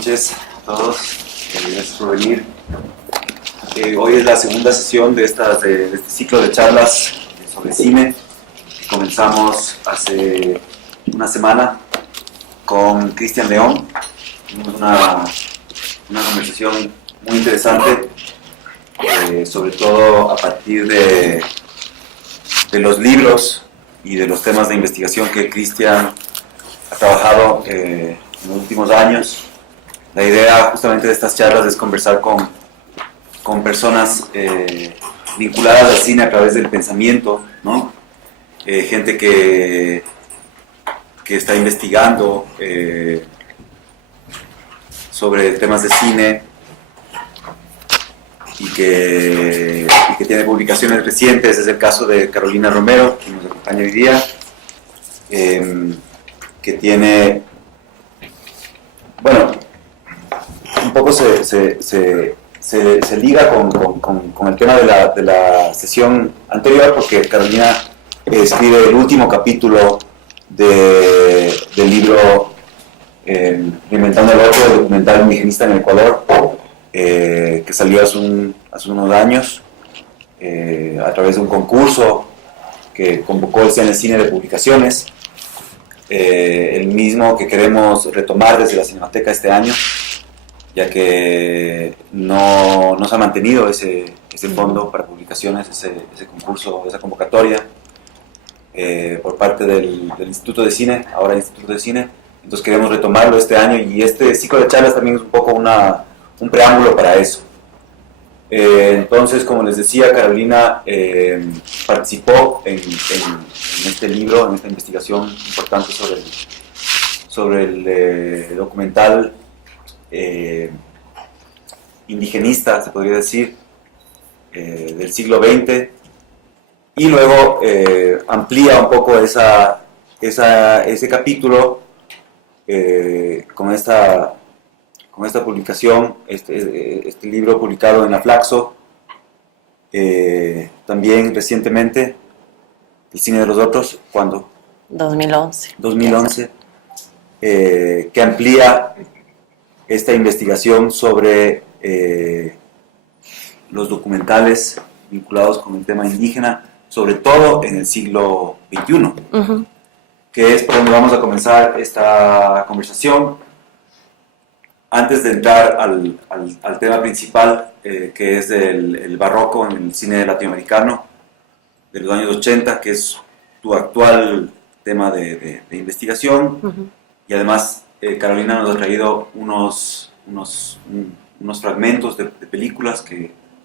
noches a todos, gracias por venir. Hoy es la segunda sesión de este ciclo de charlas sobre cine. Comenzamos hace una semana con Cristian León. Tuvimos una conversación muy interesante, sobre todo a partir de los libros y de los temas de investigación que Cristian ha trabajado en los últimos años. La idea justamente de estas charlas es conversar con personas vinculadas al cine a través del pensamiento, ¿no? Gente que está investigando sobre temas de cine y que tiene publicaciones recientes. Es el caso de Carolina Romero, que nos acompaña hoy día, que tiene, bueno, un poco se liga con el tema de la sesión anterior, porque Carolina escribe el último capítulo del libro Inventando el Otro, el documental indigenista en el Ecuador, que salió hace unos años a través de un concurso que convocó el Cine de Publicaciones, el mismo que queremos retomar desde la Cinemateca este año, ya que no se ha mantenido ese fondo para publicaciones, ese concurso, esa convocatoria por parte del Instituto de Cine, ahora Instituto de Cine. Entonces queremos retomarlo este año, y este ciclo de charlas también es un poco un preámbulo para eso. Entonces, como les decía, Carolina participó en este libro, en esta investigación importante sobre el documental indigenista, se podría decir, del siglo XX, y luego amplía un poco ese capítulo con esta publicación, este libro publicado en Aflaxo, también recientemente, El Cine de los Otros, ¿cuándo? 2011, que amplía esta investigación sobre los documentales vinculados con el tema indígena, sobre todo en el siglo XXI, que es por donde vamos a comenzar esta conversación. Antes de entrar al tema principal, que es el barroco en el cine latinoamericano de los años 80, que es tu actual tema de investigación, y además Carolina nos ha traído unos fragmentos de películas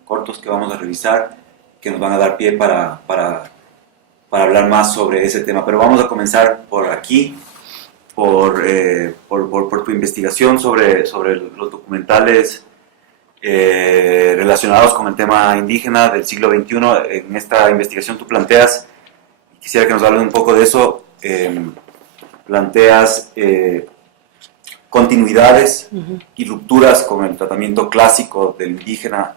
cortos que vamos a revisar, que nos van a dar pie para hablar más sobre ese tema. Pero vamos a comenzar por aquí, por tu investigación sobre los documentales relacionados con el tema indígena del siglo XXI. En esta investigación tú planteas, y quisiera que nos hables un poco de eso, planteas continuidades y rupturas con el tratamiento clásico del indígena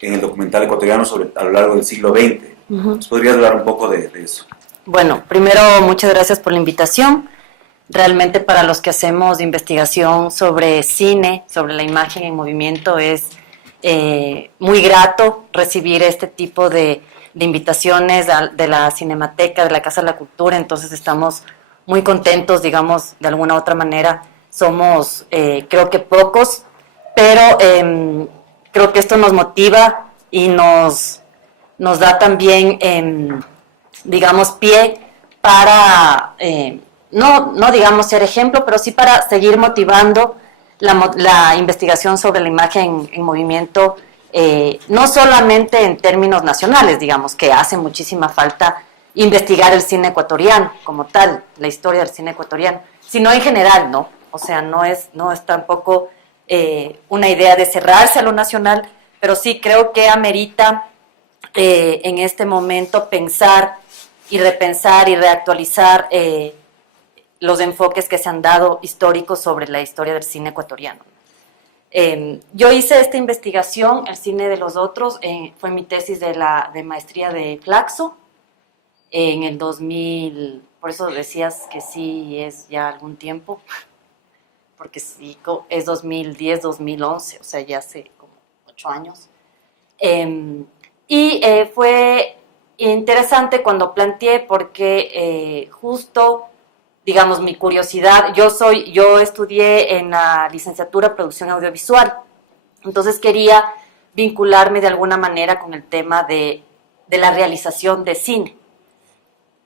en el documental ecuatoriano a lo largo del siglo XX. ¿Nos podrías hablar un poco de eso? Bueno, primero, muchas gracias por la invitación. Realmente, para los que hacemos investigación sobre cine, sobre la imagen en movimiento, es muy grato recibir este tipo de invitaciones de la Cinemateca, de la Casa de la Cultura. Entonces estamos muy contentos, digamos, de alguna u otra manera. Somos, creo que pocos, pero creo que esto nos motiva y nos da también, digamos, pie para, no digamos ser ejemplo, pero sí para seguir motivando la investigación sobre la imagen en movimiento, no solamente en términos nacionales, digamos, que hace muchísima falta investigar el cine ecuatoriano como tal, la historia del cine ecuatoriano, sino en general, ¿no? O sea, no es tampoco una idea de cerrarse a lo nacional, pero sí creo que amerita en este momento pensar y repensar y reactualizar los enfoques que se han dado históricos sobre la historia del cine ecuatoriano. Yo hice esta investigación, El Cine de los Otros, fue mi tesis de maestría de Flaxo en el 2000, por eso decías que sí es ya algún tiempo. porque sí, es 2010, 2011, o sea, ya hace como 8 años. Fue interesante cuando planteé porque justo, digamos, mi curiosidad, yo estudié en la licenciatura Producción Audiovisual, entonces quería vincularme de alguna manera con el tema de la realización de cine.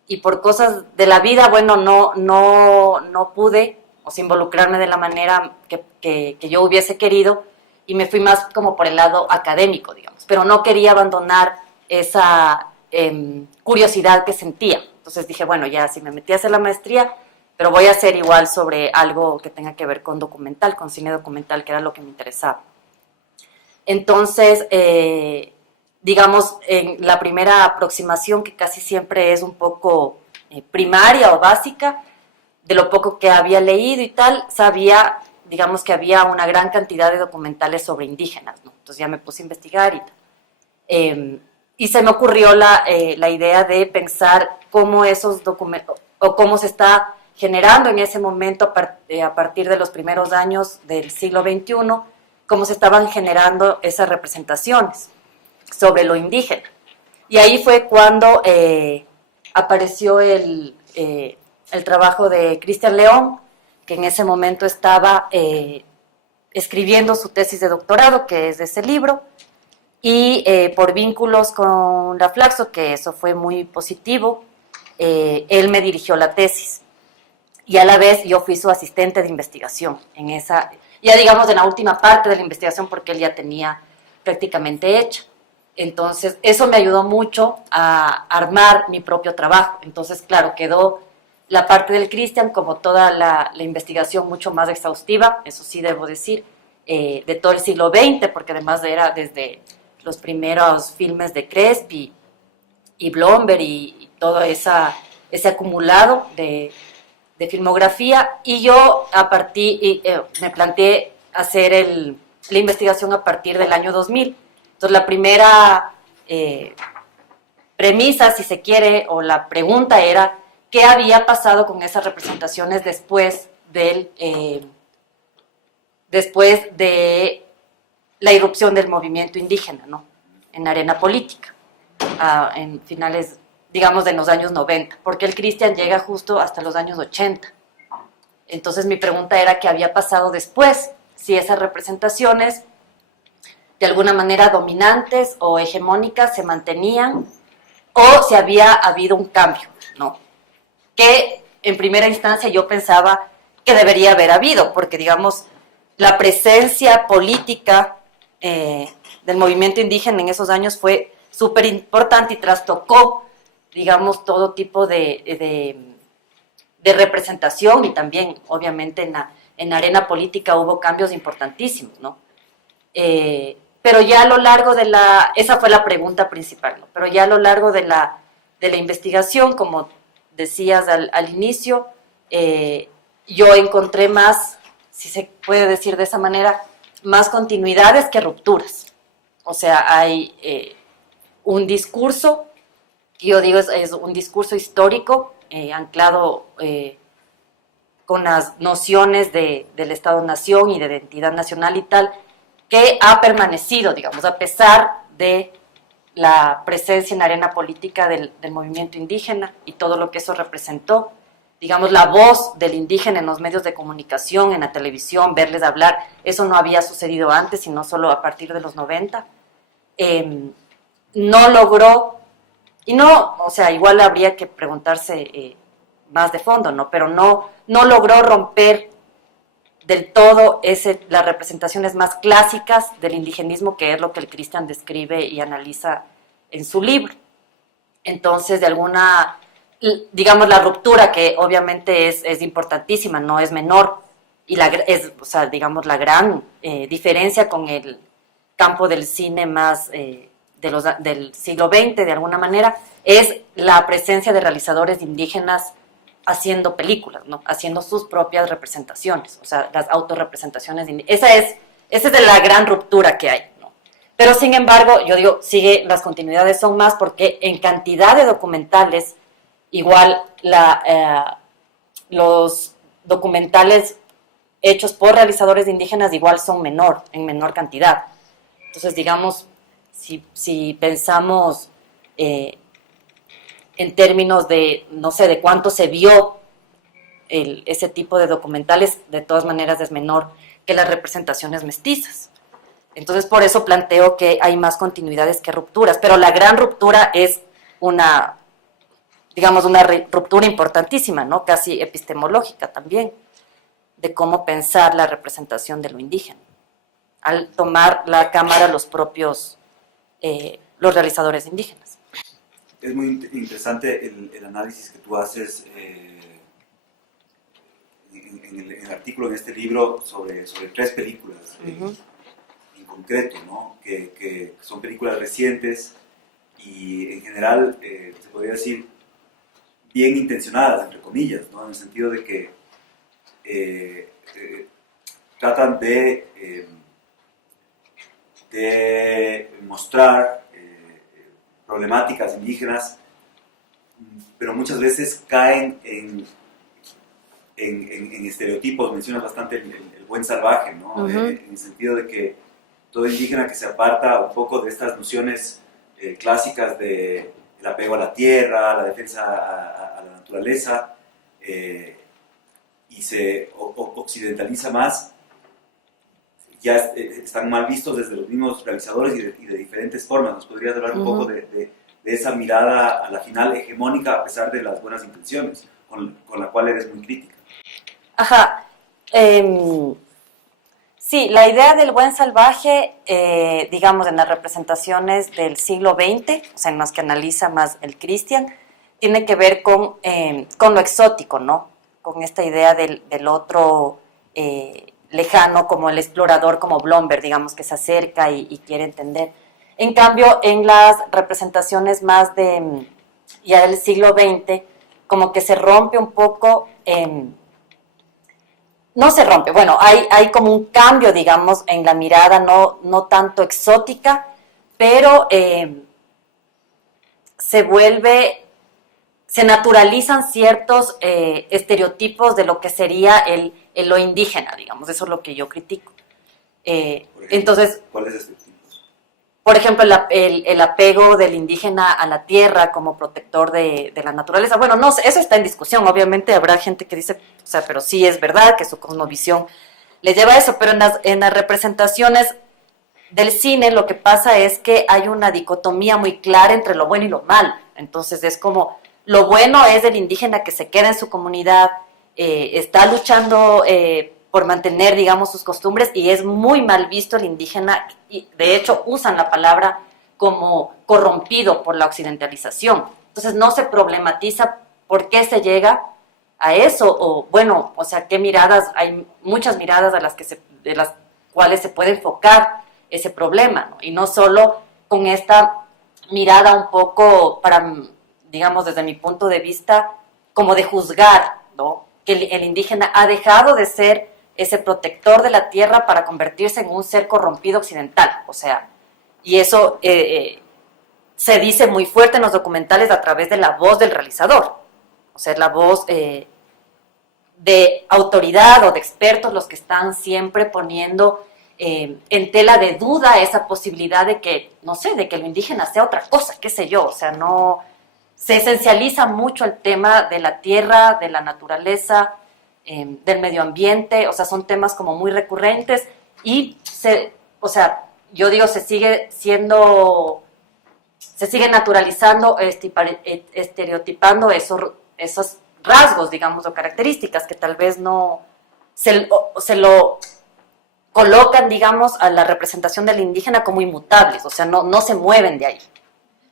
Y por cosas de la vida, bueno, no pude involucrarme de la manera que yo hubiese querido y me fui más como por el lado académico, digamos. Pero no quería abandonar esa curiosidad que sentía. Entonces dije, bueno, ya si me metí a hacer la maestría, pero voy a hacer igual sobre algo que tenga que ver con documental, con cine documental, que era lo que me interesaba. Entonces, digamos, en la primera aproximación, que casi siempre es un poco primaria o básica, de lo poco que había leído y tal, sabía, digamos, que había una gran cantidad de documentales sobre indígenas, ¿no? Entonces ya me puse a investigar y tal. Y se me ocurrió la idea de pensar cómo esos documentos, o cómo se está generando en ese momento, a partir de los primeros años del siglo XXI, cómo se estaban generando esas representaciones sobre lo indígena. Y ahí fue cuando apareció el trabajo de Cristian León, que en ese momento estaba escribiendo su tesis de doctorado, que es de ese libro, y por vínculos con la Flaxo, que eso fue muy positivo, él me dirigió la tesis. Y a la vez yo fui su asistente de investigación en esa, ya digamos en la última parte de la investigación, porque él ya tenía prácticamente hecha. Entonces, eso me ayudó mucho a armar mi propio trabajo. Entonces, claro, quedó la parte del Cristian, como toda la investigación, mucho más exhaustiva, eso sí debo decir, de todo el siglo XX, porque además era desde los primeros filmes de Crespi y Blomberg y todo ese acumulado de filmografía, y yo me planteé hacer la investigación a partir del año 2000. Entonces, la primera premisa, si se quiere, o la pregunta era, ¿qué había pasado con esas representaciones después de la irrupción del movimiento indígena, ¿no?, en la arena política, en finales, digamos, de los años 90, porque el Cristian llega justo hasta los años 80. Entonces, mi pregunta era, ¿qué había pasado después? Si esas representaciones, de alguna manera dominantes o hegemónicas, se mantenían, o si había habido un cambio, ¿no?, que en primera instancia yo pensaba que debería haber habido, porque, digamos, la presencia política del movimiento indígena en esos años fue súper importante y trastocó, digamos, todo tipo de representación, y también, obviamente, en la arena política hubo cambios importantísimos, ¿no? Pero ya a lo largo esa fue la pregunta principal, ¿no? Pero ya a lo largo de la investigación, como decías al inicio, yo encontré más, si se puede decir de esa manera, más continuidades que rupturas. O sea, hay un discurso, que yo digo es un discurso histórico, anclado con las nociones del Estado-Nación y de identidad nacional y tal, que ha permanecido, digamos, a pesar de la presencia en la arena política del movimiento indígena y todo lo que eso representó. Digamos, la voz del indígena en los medios de comunicación, en la televisión, verles hablar, eso no había sucedido antes, sino solo a partir de los 90. No logró, y no, o sea, igual habría que preguntarse más de fondo, ¿no? Pero no logró romper del todo las representaciones más clásicas del indigenismo, que es lo que el Cristian describe y analiza en su libro. Entonces, digamos, la ruptura, que obviamente es importantísima, no es menor, y o sea, digamos, la gran diferencia con el campo del cine más del siglo XX, de alguna manera, es la presencia de realizadores indígenas haciendo películas, ¿no?, haciendo sus propias representaciones, o sea, las autorrepresentaciones. Esa es de la gran ruptura que hay, ¿no? Pero, sin embargo, yo digo, las continuidades son más, porque en cantidad de documentales, igual los documentales hechos por realizadores indígenas igual son en menor cantidad. Entonces, digamos, si pensamos en términos de, no sé, de cuánto se vio ese tipo de documentales, de todas maneras es menor que las representaciones mestizas. Entonces, por eso planteo que hay más continuidades que rupturas, pero la gran ruptura es una ruptura importantísima, ¿no? Casi epistemológica también, de cómo pensar la representación de lo indígena, al tomar la cámara los realizadores indígenas. Es muy interesante el análisis que tú haces en el artículo, en este libro, sobre 3 películas en concreto, ¿no? Que son películas recientes y en general, se podría decir, bien intencionadas, entre comillas, ¿no? En el sentido de que tratan de mostrar problemáticas indígenas, pero muchas veces caen en estereotipos. Mencionas bastante el buen salvaje, ¿no? En el sentido de que todo indígena que se aparta un poco de estas nociones clásicas del apego a la tierra, la defensa a la naturaleza, y se occidentaliza más, ya están mal vistos desde los mismos realizadores y de diferentes formas. ¿Nos podrías hablar un poco de esa mirada a la final hegemónica, a pesar de las buenas intenciones, con la cual eres muy crítica? Ajá. Sí, la idea del buen salvaje, digamos, en las representaciones del siglo XX, o sea, en las que analiza más el Christian, tiene que ver con lo exótico, ¿no? Con esta idea del otro lejano, como el explorador, como Blomberg, digamos, que se acerca y quiere entender. En cambio, en las representaciones más ya del siglo XX, como que se rompe un poco, no se rompe, bueno, hay como un cambio, digamos, en la mirada, no tanto exótica, pero se naturalizan ciertos estereotipos de lo que sería lo indígena, digamos, eso es lo que yo critico. Por ejemplo, Entonces, ¿cuáles estereotipos? Por ejemplo, el apego del indígena a la tierra como protector de la naturaleza. Bueno, no sé, eso está en discusión. Obviamente habrá gente que dice, o sea, pero sí es verdad que su cosmovisión le lleva a eso, pero en las representaciones del cine lo que pasa es que hay una dicotomía muy clara entre lo bueno y lo malo. Entonces es como, lo bueno es el indígena que se queda en su comunidad, está luchando por mantener, digamos, sus costumbres, y es muy mal visto el indígena, y de hecho usan la palabra como corrompido por la occidentalización. Entonces no se problematiza por qué se llega a eso, o bueno, o sea, qué miradas, hay muchas miradas de las cuales se puede enfocar ese problema, ¿no? Y no solo con esta mirada un poco, digamos, desde mi punto de vista, como de juzgar, ¿no? Que el indígena ha dejado de ser ese protector de la tierra para convertirse en un ser corrompido occidental, o sea, y eso se dice muy fuerte en los documentales a través de la voz del realizador, o sea, la voz de autoridad o de expertos, los que están siempre poniendo en tela de duda esa posibilidad de que, no sé, de que lo indígena sea otra cosa, qué sé yo, o sea, no se esencializa mucho el tema de la tierra, de la naturaleza, del medio ambiente, o sea, son temas como muy recurrentes y o sea, yo digo, se sigue naturalizando, estereotipando esos rasgos, digamos, o características que tal vez no se lo colocan, digamos, a la representación del indígena como inmutables, o sea, no se mueven de ahí.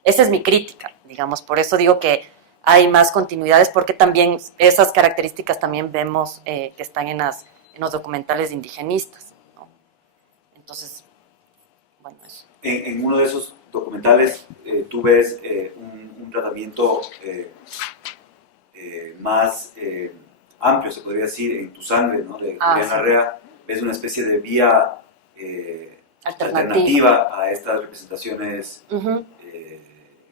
Esa es mi crítica, digamos, por eso digo que hay más continuidades, porque también esas características también vemos que están en los documentales indigenistas, ¿no? Entonces, bueno, eso. En uno de esos documentales tú ves un tratamiento más amplio, se podría decir, en Tu sangre, ¿no? De Julián Larrea. Ves una especie de vía alternativa a estas representaciones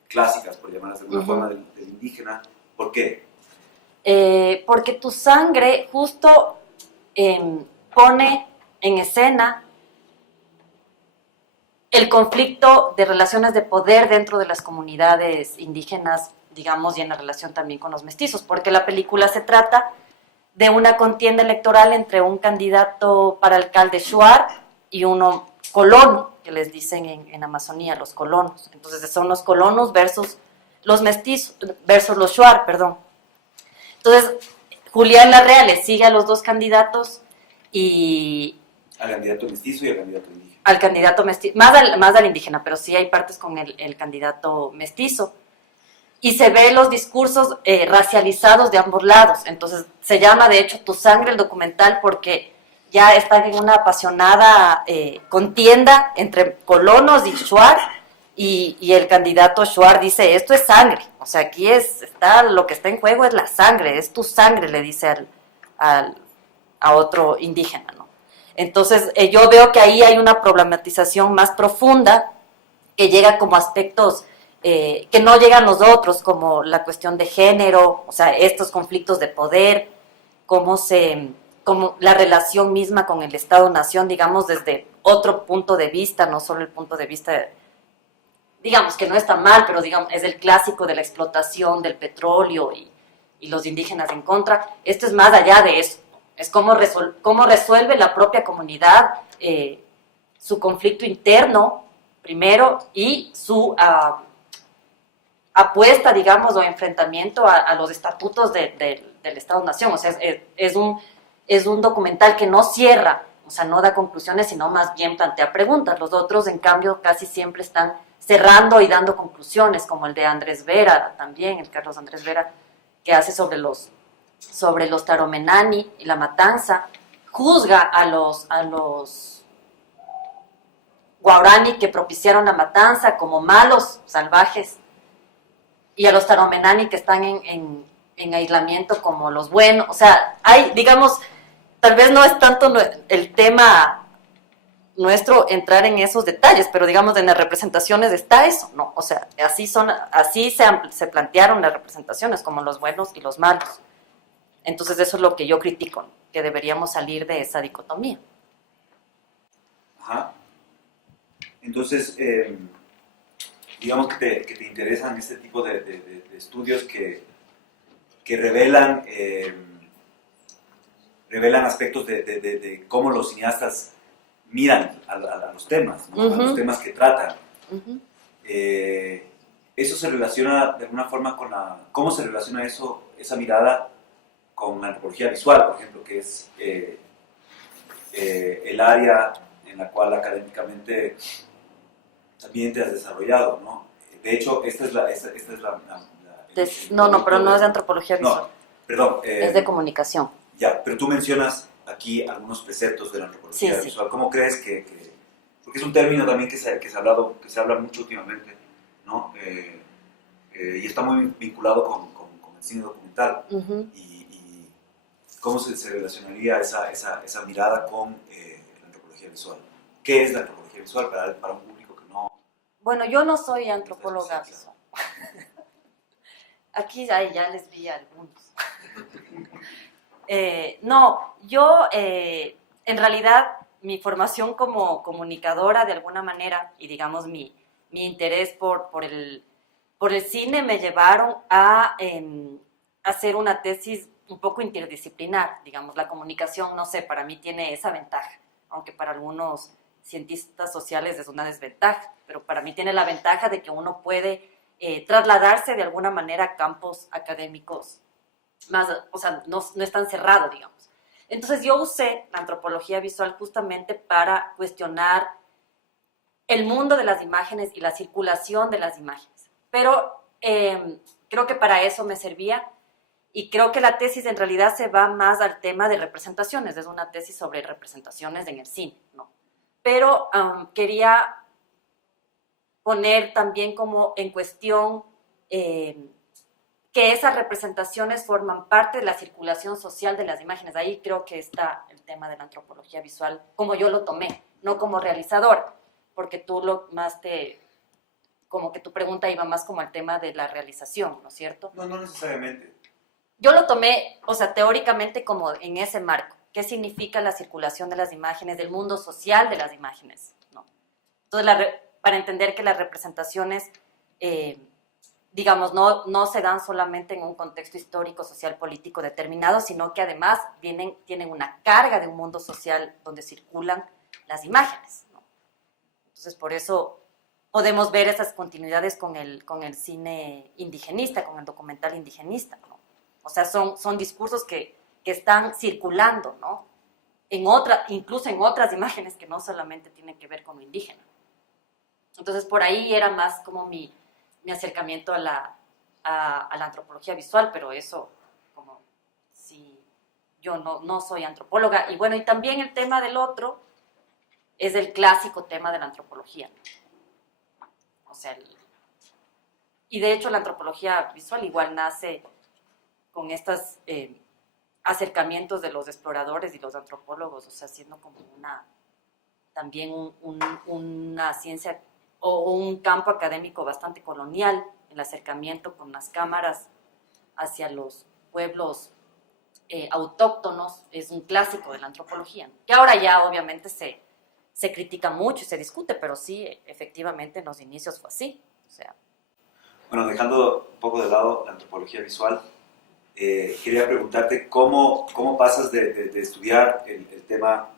clásicas, por llamarlas de alguna forma, del indígena. ¿Por qué? Porque Tu sangre justo pone en escena el conflicto de relaciones de poder dentro de las comunidades indígenas, digamos, y en la relación también con los mestizos, porque la película se trata de una contienda electoral entre un candidato para alcalde Shuar y uno colono, que les dicen en Amazonía, los colonos. Entonces son los colonos versus los mestizos, versus los Shuar, perdón. Entonces, Julián Larrea le sigue a los dos candidatos y... Al candidato mestizo y al candidato indígena. Al candidato mestizo, más al indígena, pero sí hay partes con el candidato mestizo. Y se ve los discursos racializados de ambos lados. Entonces, se llama, de hecho, Tu Sangre, el documental, porque ya están en una apasionada contienda entre colonos y Shuar, y el candidato Shuar dice, esto es sangre, o sea, aquí lo que está en juego es la sangre, es tu sangre, le dice a otro indígena, ¿no? Entonces, yo veo que ahí hay una problematización más profunda que llega como aspectos que no llegan los otros, como la cuestión de género, o sea, estos conflictos de poder, como la relación misma con el Estado-Nación, digamos, desde otro punto de vista, no solo el punto de vista, digamos, que no está mal, pero digamos, es el clásico de la explotación del petróleo y los indígenas en contra. Esto es más allá de eso, es cómo resuelve la propia comunidad su conflicto interno, primero, y su apuesta, digamos, o enfrentamiento a los estatutos del Estado-Nación. O sea, es un documental que no cierra, o sea, no da conclusiones, sino más bien plantea preguntas. Los otros, en cambio, casi siempre están cerrando y dando conclusiones, como el de Andrés Vera, también, el Carlos Andrés Vera, que hace sobre los Taromenani y la matanza, juzga a los Guarani que propiciaron la matanza como malos, salvajes, y a los Taromenani que están en aislamiento como los buenos. O sea, hay, digamos, tal vez no es tanto el tema nuestro entrar en esos detalles, pero digamos en las representaciones está eso, ¿no? O sea, así se plantearon las representaciones como los buenos y los malos. Entonces eso es lo que yo critico, ¿no? Que deberíamos salir de esa dicotomía. Ajá. Entonces, digamos que te interesan este tipo de estudios que revelan aspectos de cómo los cineastas miran a los temas, ¿no? A los temas que tratan. Eso se relaciona de alguna forma ¿cómo se relaciona esa mirada con la antropología visual, por ejemplo, que es el área en la cual académicamente también te has desarrollado, ¿no? De hecho, esta es la pero no es de antropología visual. No, perdón. Es de comunicación. Ya, pero tú mencionas aquí algunos preceptos de la antropología visual. ¿Cómo crees porque es un término también que se habla mucho últimamente, ¿no? Y está muy vinculado con el cine documental. Y cómo se relacionaría esa mirada con la antropología visual. ¿Qué es la antropología visual para un público que no... Bueno, yo no soy antropóloga visual. Aquí ya les vi a algunos. No, yo en realidad mi formación como comunicadora de alguna manera y digamos mi interés por el cine me llevaron a hacer una tesis un poco interdisciplinar, digamos, la comunicación, no sé, para mí tiene esa ventaja, aunque para algunos cientistas sociales es una desventaja, pero para mí tiene la ventaja de que uno puede trasladarse de alguna manera a campos académicos más, o sea, no es tan cerrado, digamos. Entonces yo usé la antropología visual justamente para cuestionar el mundo de las imágenes y la circulación de las imágenes. Pero creo que para eso me servía y creo que la tesis en realidad se va más al tema de representaciones, es una tesis sobre representaciones en el cine, ¿no? Pero quería poner también como en cuestión que esas representaciones forman parte de la circulación social de las imágenes. Ahí creo que está el tema de la antropología visual, como yo lo tomé, no como realizadora, porque tú como que tu pregunta iba más como al tema de la realización, ¿no es cierto? No necesariamente. Yo lo tomé, o sea, teóricamente como en ese marco, qué significa la circulación de las imágenes, del mundo social de las imágenes, ¿no? Entonces, para entender que las representaciones, digamos, no se dan solamente en un contexto histórico, social, político determinado, sino que además tienen una carga de un mundo social donde circulan las imágenes, ¿no? Entonces, por eso podemos ver esas continuidades con el cine indigenista, con el documental indigenista, ¿no? O sea, son discursos que están circulando, ¿no? Incluso en otras imágenes que no solamente tienen que ver con lo indígena. Entonces, por ahí era más como mi acercamiento a la antropología visual, pero eso, como si yo no soy antropóloga. Y bueno, y también el tema del otro es el clásico tema de la antropología, ¿no? O sea, y de hecho la antropología visual igual nace con estos acercamientos de los exploradores y los antropólogos, o sea, siendo como también una ciencia o un campo académico bastante colonial, el acercamiento con las cámaras hacia los pueblos autóctonos, es un clásico de la antropología, ¿no? Que ahora ya obviamente se critica mucho y se discute, pero sí, efectivamente, en los inicios fue así. O sea. Bueno, dejando un poco de lado la antropología visual, quería preguntarte cómo pasas de estudiar el tema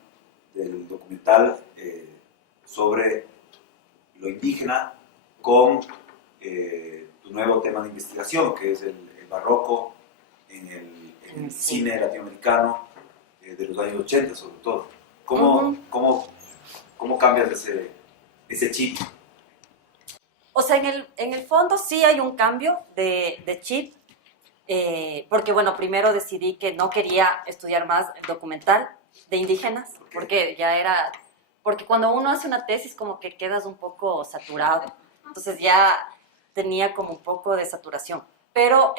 del documental sobre lo indígena con tu nuevo tema de investigación, que es el barroco en el cine latinoamericano de los años 80, sobre todo. ¿Cómo cambias ese chip? O sea, en el fondo sí hay un cambio de chip, porque bueno, primero decidí que no quería estudiar más el documental de indígenas, porque cuando uno hace una tesis como que quedas un poco saturado, entonces ya tenía como un poco de saturación, pero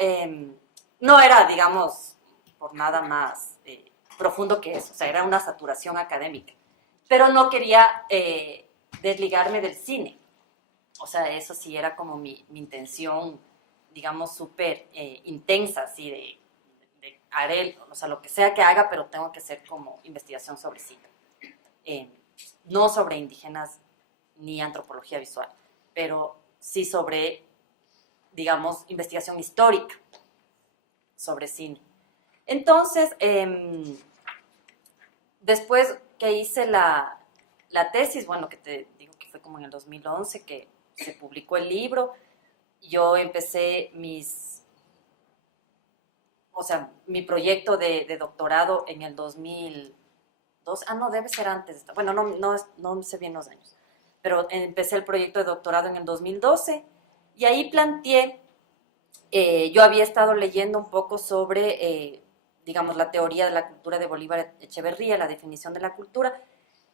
no era, digamos, por nada más profundo que eso, o sea, era una saturación académica, pero no quería desligarme del cine. O sea, eso sí era como mi intención, digamos, súper intensa, así de haré, o sea, lo que sea que haga, pero tengo que hacer como investigación sobre cine. No sobre indígenas ni antropología visual, pero sí sobre, digamos, investigación histórica sobre cine. Entonces, después que hice la tesis, bueno, que te digo que fue como en el 2011 que se publicó el libro, yo empecé mi proyecto de doctorado en el 2002, no, debe ser antes, bueno, no sé bien los años, pero empecé el proyecto de doctorado en el 2012 y ahí planteé, yo había estado leyendo un poco sobre, digamos, la teoría de la cultura de Bolívar Echeverría, la definición de la cultura,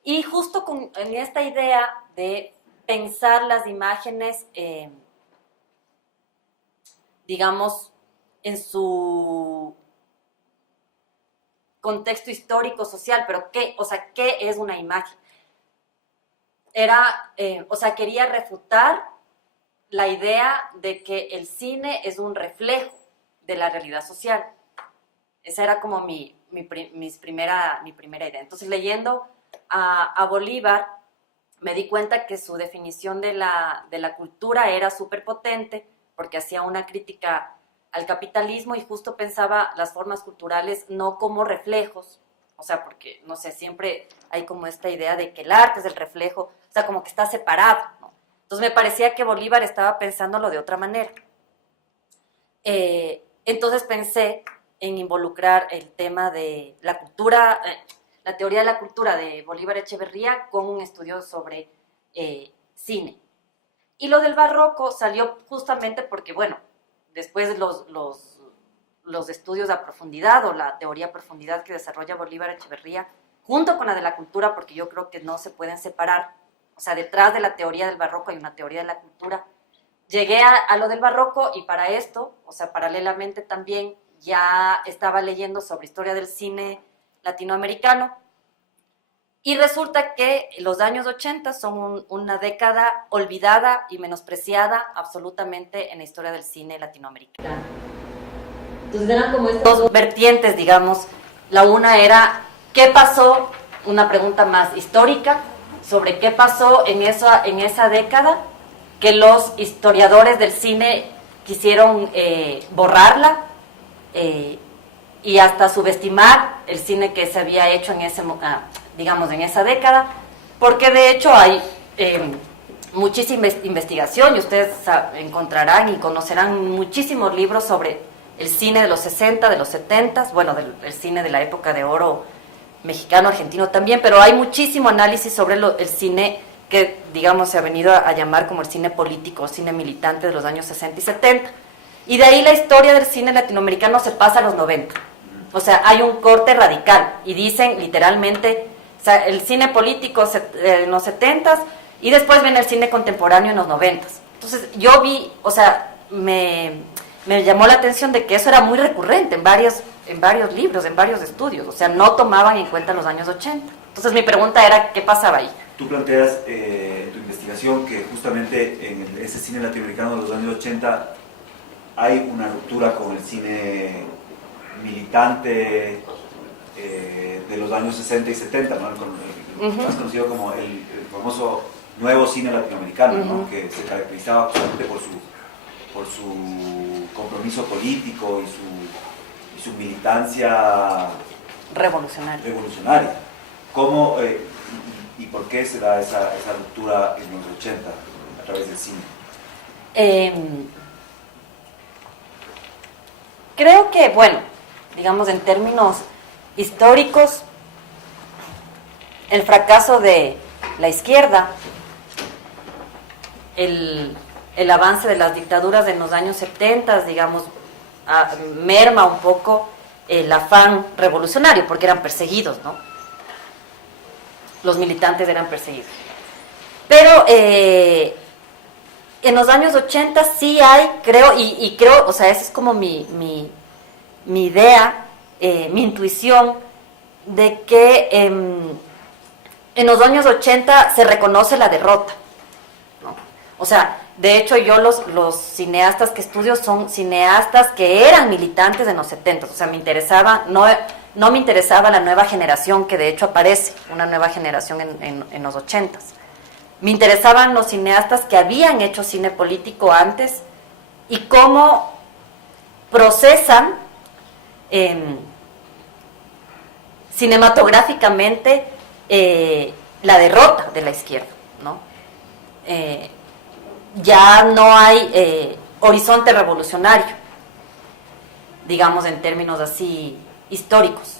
y justo en esta idea de pensar las imágenes, digamos, en su contexto histórico, social, pero ¿qué es una imagen? Quería refutar la idea de que el cine es un reflejo de la realidad social. Esa era como mi primera idea. Entonces, leyendo a Bolívar, me di cuenta que su definición de la cultura era súper potente porque hacía una crítica al capitalismo y justo pensaba las formas culturales no como reflejos, o sea, porque, no sé, siempre hay como esta idea de que el arte es el reflejo, o sea, como que está separado, ¿no? Entonces me parecía que Bolívar estaba pensándolo de otra manera. Entonces pensé en involucrar el tema de la cultura, la teoría de la cultura de Bolívar Echeverría con un estudio sobre cine. Y lo del barroco salió justamente porque, bueno, después los estudios a profundidad o la teoría a profundidad que desarrolla Bolívar Echeverría, junto con la de la cultura, porque yo creo que no se pueden separar, o sea, detrás de la teoría del barroco hay una teoría de la cultura. Llegué a lo del barroco y para esto, o sea, paralelamente también ya estaba leyendo sobre historia del cine latinoamericano y resulta que los años 80 son una década olvidada y menospreciada absolutamente en la historia del cine latinoamericano. Entonces eran como estas dos vertientes, digamos. La una era ¿qué pasó? Una pregunta más histórica sobre qué pasó en esa década que los historiadores del cine quisieron borrarla y hasta subestimar el cine que se había hecho en en esa década, porque de hecho hay muchísima investigación y ustedes encontrarán y conocerán muchísimos libros sobre el cine de los 60, de los 70, bueno, el cine de la época de oro mexicano, argentino también, pero hay muchísimo análisis sobre el cine que, digamos, se ha venido a llamar como el cine político, cine militante de los años 60 y 70. Y de ahí la historia del cine latinoamericano se pasa a los 90. O sea, hay un corte radical y dicen literalmente, o sea, el cine político en los 70 y después viene el cine contemporáneo en los 90. Entonces yo vi, o sea, me llamó la atención de que eso era muy recurrente en varios libros, en varios estudios, o sea, no tomaban en cuenta los años 80. Entonces mi pregunta era, ¿qué pasaba ahí? Tú planteas en tu investigación que justamente en ese cine latinoamericano de los años 80 hay una ruptura con el cine militante de los años 60 y 70, ¿no? Más conocido como el famoso nuevo cine latinoamericano, ¿no? Que se caracterizaba justamente por su compromiso político y su militancia revolucionaria. ¿Cómo y por qué se da esa ruptura en los 80 a través del cine? Creo que, bueno, digamos en términos históricos, el fracaso de la izquierda, el avance de las dictaduras en los años 70, digamos, merma un poco el afán revolucionario, porque eran perseguidos, ¿no? Los militantes eran perseguidos. Pero en los años 80 sí hay, creo, y creo, o sea, esa es como mi idea, mi intuición, de que en los años 80 se reconoce la derrota, ¿no? O sea, de hecho yo los cineastas que estudio son cineastas que eran militantes en los 70, o sea, me interesaba, no me interesaba la nueva generación que de hecho aparece, una nueva generación en los 80. Me interesaban los cineastas que habían hecho cine político antes y cómo procesan cinematográficamente la derrota de la izquierda, ¿no? Ya no hay horizonte revolucionario, digamos en términos así históricos,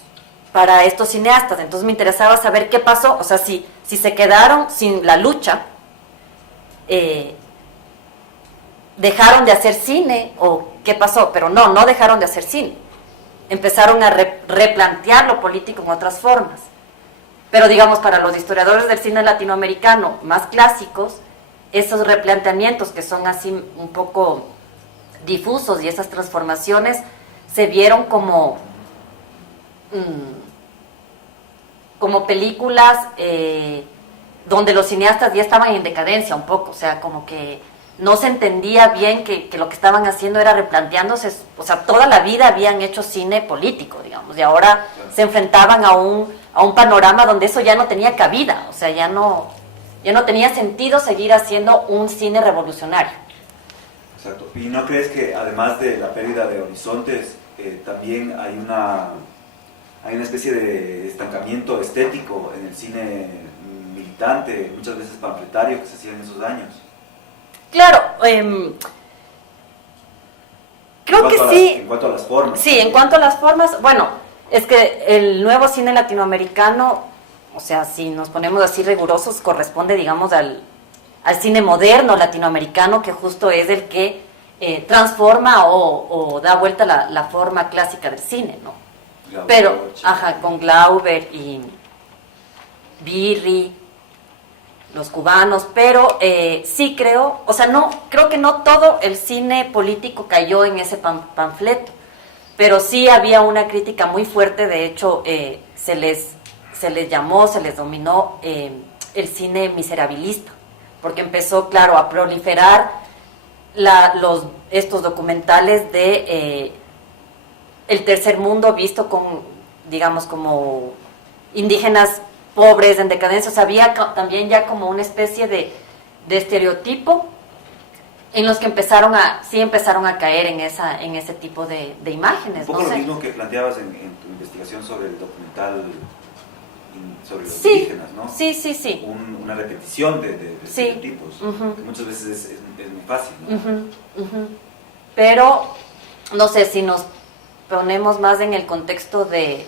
para estos cineastas. Entonces me interesaba saber qué pasó, o sea, si se quedaron sin la lucha, dejaron de hacer cine o qué pasó, pero no dejaron de hacer cine, empezaron a replantear lo político en otras formas. Pero digamos, para los historiadores del cine latinoamericano más clásicos, esos replanteamientos que son así un poco difusos y esas transformaciones se vieron como películas donde los cineastas ya estaban en decadencia un poco, o sea, como que no se entendía bien que lo que estaban haciendo era replanteándose, o sea, toda la vida habían hecho cine político, digamos, y ahora se enfrentaban a un panorama donde eso ya no tenía cabida, o sea, ya no tenía sentido seguir haciendo un cine revolucionario. Exacto. ¿Y no crees que además de la pérdida de horizontes, también hay una especie de estancamiento estético en el cine militante, muchas veces panfletario, que se hacía en esos años? Claro, creo que sí. En cuanto a las formas. Sí, en cuanto a las formas, bueno, es que el nuevo cine latinoamericano, o sea, si nos ponemos así rigurosos, corresponde, digamos, al cine moderno latinoamericano, que justo es el que transforma o da vuelta la forma clásica del cine, ¿no? Glauber, pero, con Glauber y Birri, los cubanos, pero sí creo, o sea, creo que no todo el cine político cayó en ese panfleto, pero sí había una crítica muy fuerte. De hecho, se les llamó, se les dominó el cine miserabilista, porque empezó, claro, a proliferar estos documentales de el tercer mundo visto con, digamos, como indígenas pobres, en decadencia, o sea, había también ya como una especie de estereotipo en los que empezaron a caer en ese tipo de imágenes. Un poco no lo sé. mismo que planteabas en tu investigación sobre el documental sobre los Sí, indígenas, ¿no? Sí. Una repetición de Sí. estereotipos, que muchas veces es muy fácil, ¿no? Pero, no sé, si nos ponemos más en el contexto de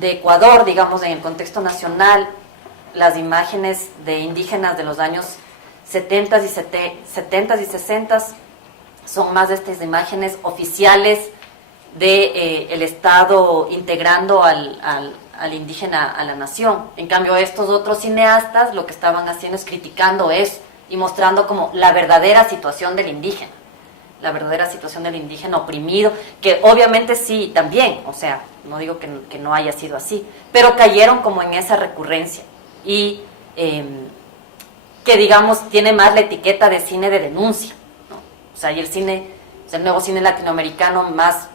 Ecuador, digamos, en el contexto nacional, las imágenes de indígenas de los años 70 y 60 son más de estas imágenes oficiales de el Estado integrando al indígena a la nación. En cambio, estos otros cineastas lo que estaban haciendo es criticando eso y mostrando como la verdadera situación del indígena, la verdadera situación del indígena oprimido, que obviamente sí, también, o sea, no digo que no haya sido así, pero cayeron como en esa recurrencia y que digamos tiene más la etiqueta de cine de denuncia, ¿no? O sea, y el cine, o sea, el nuevo cine latinoamericano más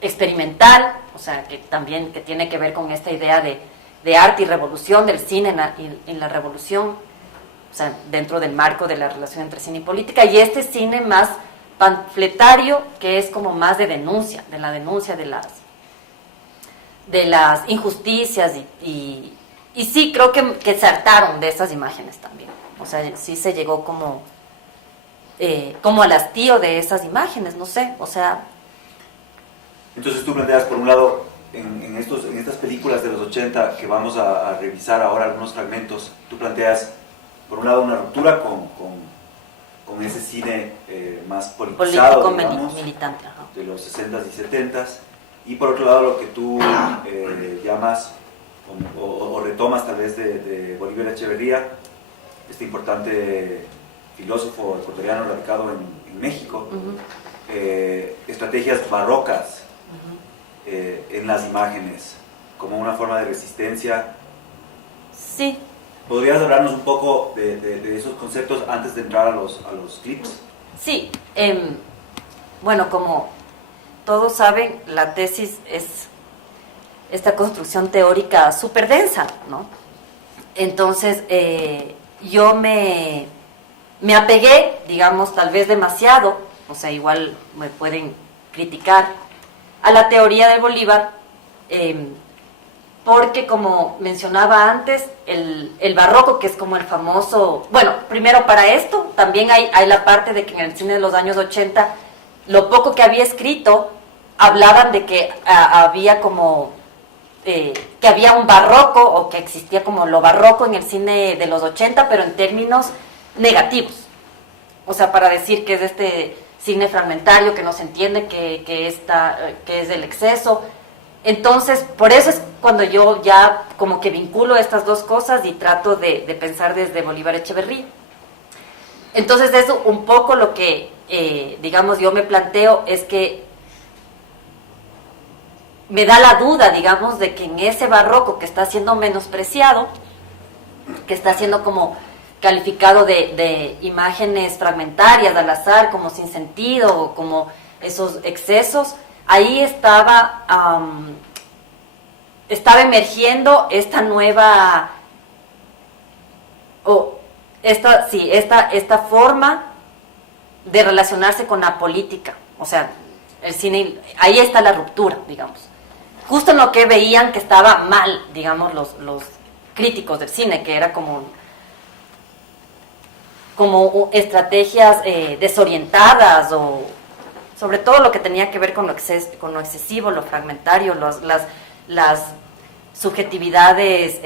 experimental, o sea, que también que tiene que ver con esta idea de arte y revolución del cine en la revolución, o sea, dentro del marco de la relación entre cine y política, y este cine más panfletario, que es como más de denuncia, de la denuncia de las injusticias y sí, creo que se hartaron de esas imágenes también, o sea, sí se llegó como al hastío de esas imágenes, no sé, o sea. Entonces tú planteas, por un lado, en estas películas de los 80 que vamos a revisar ahora algunos fragmentos, tú planteas, por un lado, una ruptura con ese cine más politizado, Político, digamos, militante, ajá. de los 60s y 70s, y por otro lado lo que tú llamas o retomas tal vez de Bolívar Echeverría, este importante filósofo ecuatoriano radicado en México, estrategias barrocas en las imágenes, como una forma de resistencia. Sí. ¿Podrías hablarnos un poco de esos conceptos antes de entrar a los clips? Sí, bueno, como todos saben, la tesis es esta construcción teórica súper densa, ¿no? Entonces, yo me apegué, digamos, tal vez demasiado, o sea, igual me pueden criticar, a la teoría de Bolívar, porque como mencionaba antes, el barroco, que es como el famoso, bueno, primero para esto, también hay la parte de que en el cine de los años 80, lo poco que había escrito, hablaban de que había como, que había un barroco, o que existía como lo barroco en el cine de los 80, pero en términos negativos. O sea, para decir que es este cine fragmentario, que no se entiende, que es el exceso. Entonces, por eso es cuando yo ya como que vinculo estas dos cosas y trato de pensar desde Bolívar Echeverría. Entonces, eso un poco lo que, digamos, yo me planteo es que me da la duda, digamos, de que en ese barroco que está siendo menospreciado, que está siendo como calificado de imágenes fragmentarias al azar, como sin sentido, o como esos excesos, ahí estaba emergiendo esta nueva, esta forma de relacionarse con la política. O sea, el cine, ahí está la ruptura, digamos. Justo en lo que veían que estaba mal, digamos, los críticos del cine, que era como estrategias desorientadas, o sobre todo lo que tenía que ver con lo excesivo, lo fragmentario, las subjetividades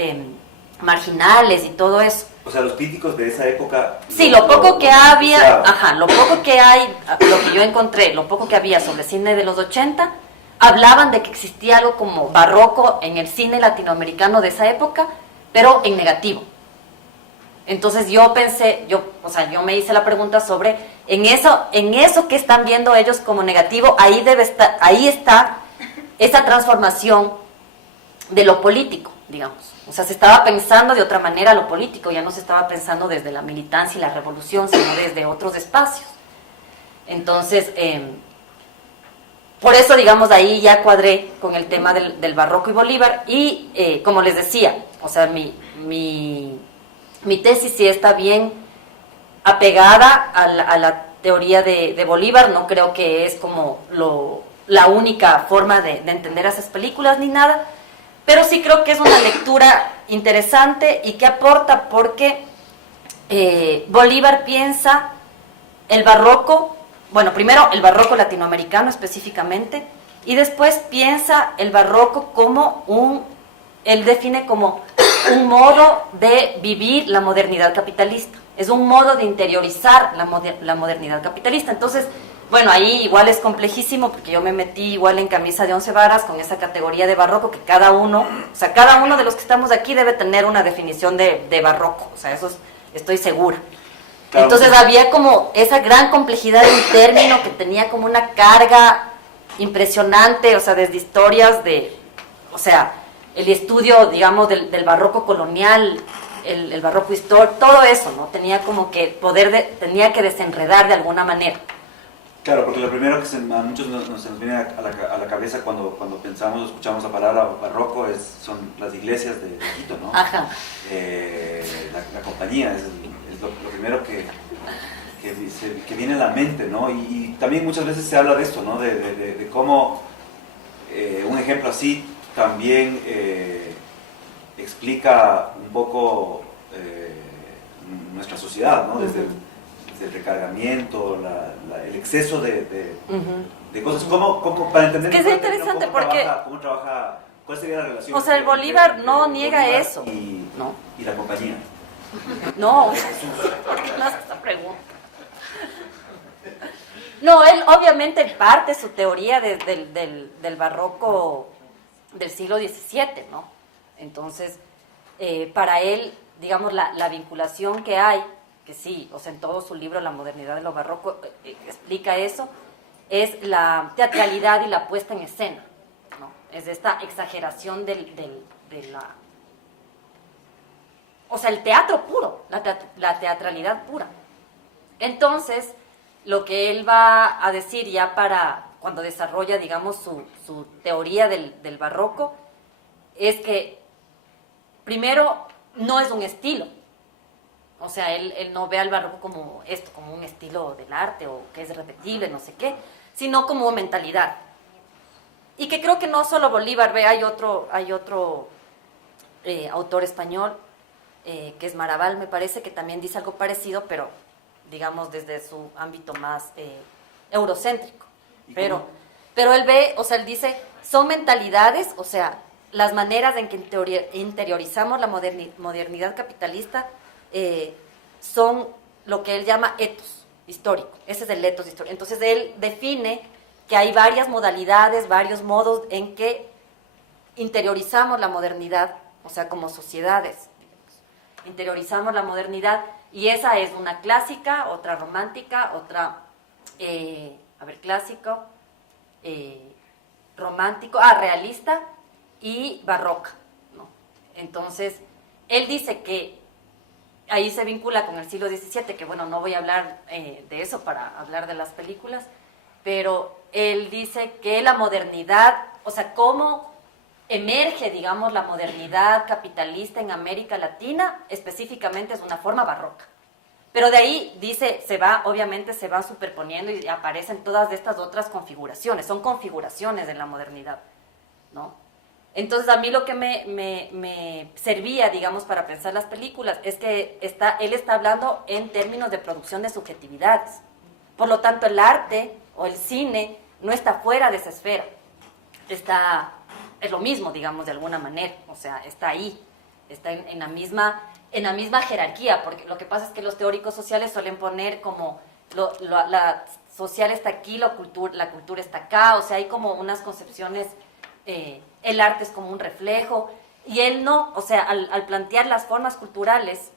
marginales y todo eso. O sea, los críticos de esa época... Sí, lo poco que había, lo poco que hay, lo que yo encontré, lo poco que había sobre cine de los 80, hablaban de que existía algo como barroco en el cine latinoamericano de esa época, pero en negativo. Entonces yo pensé, yo me hice la pregunta sobre, en eso que están viendo ellos como negativo, ahí está esa transformación de lo político, digamos. O sea, se estaba pensando de otra manera lo político, ya no se estaba pensando desde la militancia y la revolución, sino desde otros espacios. Entonces, por eso, digamos, ahí ya cuadré con el tema del barroco y Bolívar, y como les decía, o sea, mi tesis sí está bien apegada a la teoría de Bolívar. No creo que es como la única forma de entender esas películas ni nada, pero sí creo que es una lectura interesante y que aporta porque Bolívar piensa el barroco, bueno, primero el barroco latinoamericano específicamente, y después piensa el barroco como él define como un modo de vivir la modernidad capitalista, es un modo de interiorizar la modernidad capitalista. Entonces, bueno, ahí igual es complejísimo porque yo me metí igual en camisa de 11 varas con esa categoría de barroco que cada uno de los que estamos aquí debe tener una definición de barroco, o sea, eso estoy segura. Claro. Entonces había como esa gran complejidad de un término que tenía como una carga impresionante, o sea, desde historias o sea, el estudio, digamos, del barroco colonial, el barroco histórico, todo eso, ¿no? Tenía como que tenía que desenredar de alguna manera. Claro, porque lo primero que a muchos se nos viene a la cabeza cuando pensamos o escuchamos la palabra barroco son las iglesias de Quito, ¿no? Ajá. La compañía es lo primero que viene a la mente, ¿no? Y también muchas veces se habla de esto, ¿no? De cómo un ejemplo así también explica un poco nuestra sociedad, ¿no? Desde el recargamiento, el exceso de cosas. ¿Cómo para entender? Es que es interesante porque... ¿Cómo trabaja? ¿Cuál sería la relación? O sea, el Bolívar no niega eso. Y la compañía. No, ¿por qué no haces esta pregunta? No, él obviamente parte su teoría del barroco del siglo XVII, ¿no? Entonces, para él, digamos, la vinculación que hay, que sí, o sea, en todo su libro La modernidad de lo barroco explica eso, es la teatralidad y la puesta en escena, ¿no? Es esta exageración de la... O sea, el teatro puro, la teatralidad pura. Entonces, lo que él va a decir ya para cuando desarrolla, digamos, su teoría del barroco, es que, primero, no es un estilo. O sea, él no ve al barroco como esto, como un estilo del arte o que es repetible, no sé qué, sino como mentalidad. Y que creo que no solo Bolívar, hay otro autor español, que es Maraval, me parece, que también dice algo parecido, pero digamos desde su ámbito más eurocéntrico. Pero él ve, o sea, él dice, son mentalidades, o sea, las maneras en que interiorizamos la modernidad capitalista son lo que él llama etos histórico. Ese es el etos histórico. Entonces él define que hay varias modalidades, varios modos en que interiorizamos la modernidad, o sea, como sociedades. Interiorizamos la modernidad, y esa es una clásica, otra romántica, otra, clásico, romántico, realista y barroca, ¿no? Entonces, él dice que ahí se vincula con el siglo XVII, que bueno, no voy a hablar de eso para hablar de las películas, pero él dice que la modernidad, o sea, cómo emerge, digamos, la modernidad capitalista en América Latina, específicamente es una forma barroca. Pero de ahí, dice, obviamente se va superponiendo y aparecen todas estas otras configuraciones, son configuraciones de la modernidad, ¿no? Entonces, a mí lo que me servía, digamos, para pensar las películas, es que él está hablando en términos de producción de subjetividades. Por lo tanto, el arte o el cine no está fuera de esa esfera, es lo mismo, digamos, de alguna manera, o sea, está ahí, está en la misma jerarquía, porque lo que pasa es que los teóricos sociales suelen poner como la social está aquí, la cultura está acá, o sea, hay como unas concepciones, el arte es como un reflejo, y él no, o sea, al plantear las formas culturales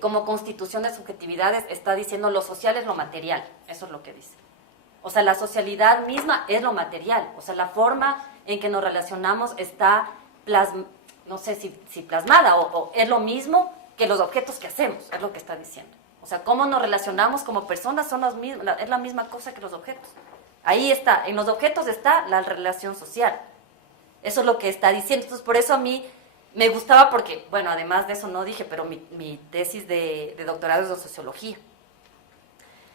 como constitución de subjetividades, está diciendo lo social es lo material, eso es lo que dice. O sea, la socialidad misma es lo material, o sea, la forma en que nos relacionamos está no sé si plasmada o es lo mismo que los objetos que hacemos, es lo que está diciendo. O sea, cómo nos relacionamos como personas es la misma cosa que los objetos. Ahí está, en los objetos está la relación social. Eso es lo que está diciendo. Entonces, por eso a mí me gustaba porque, bueno, además de eso no dije, pero mi tesis de doctorado es de sociología.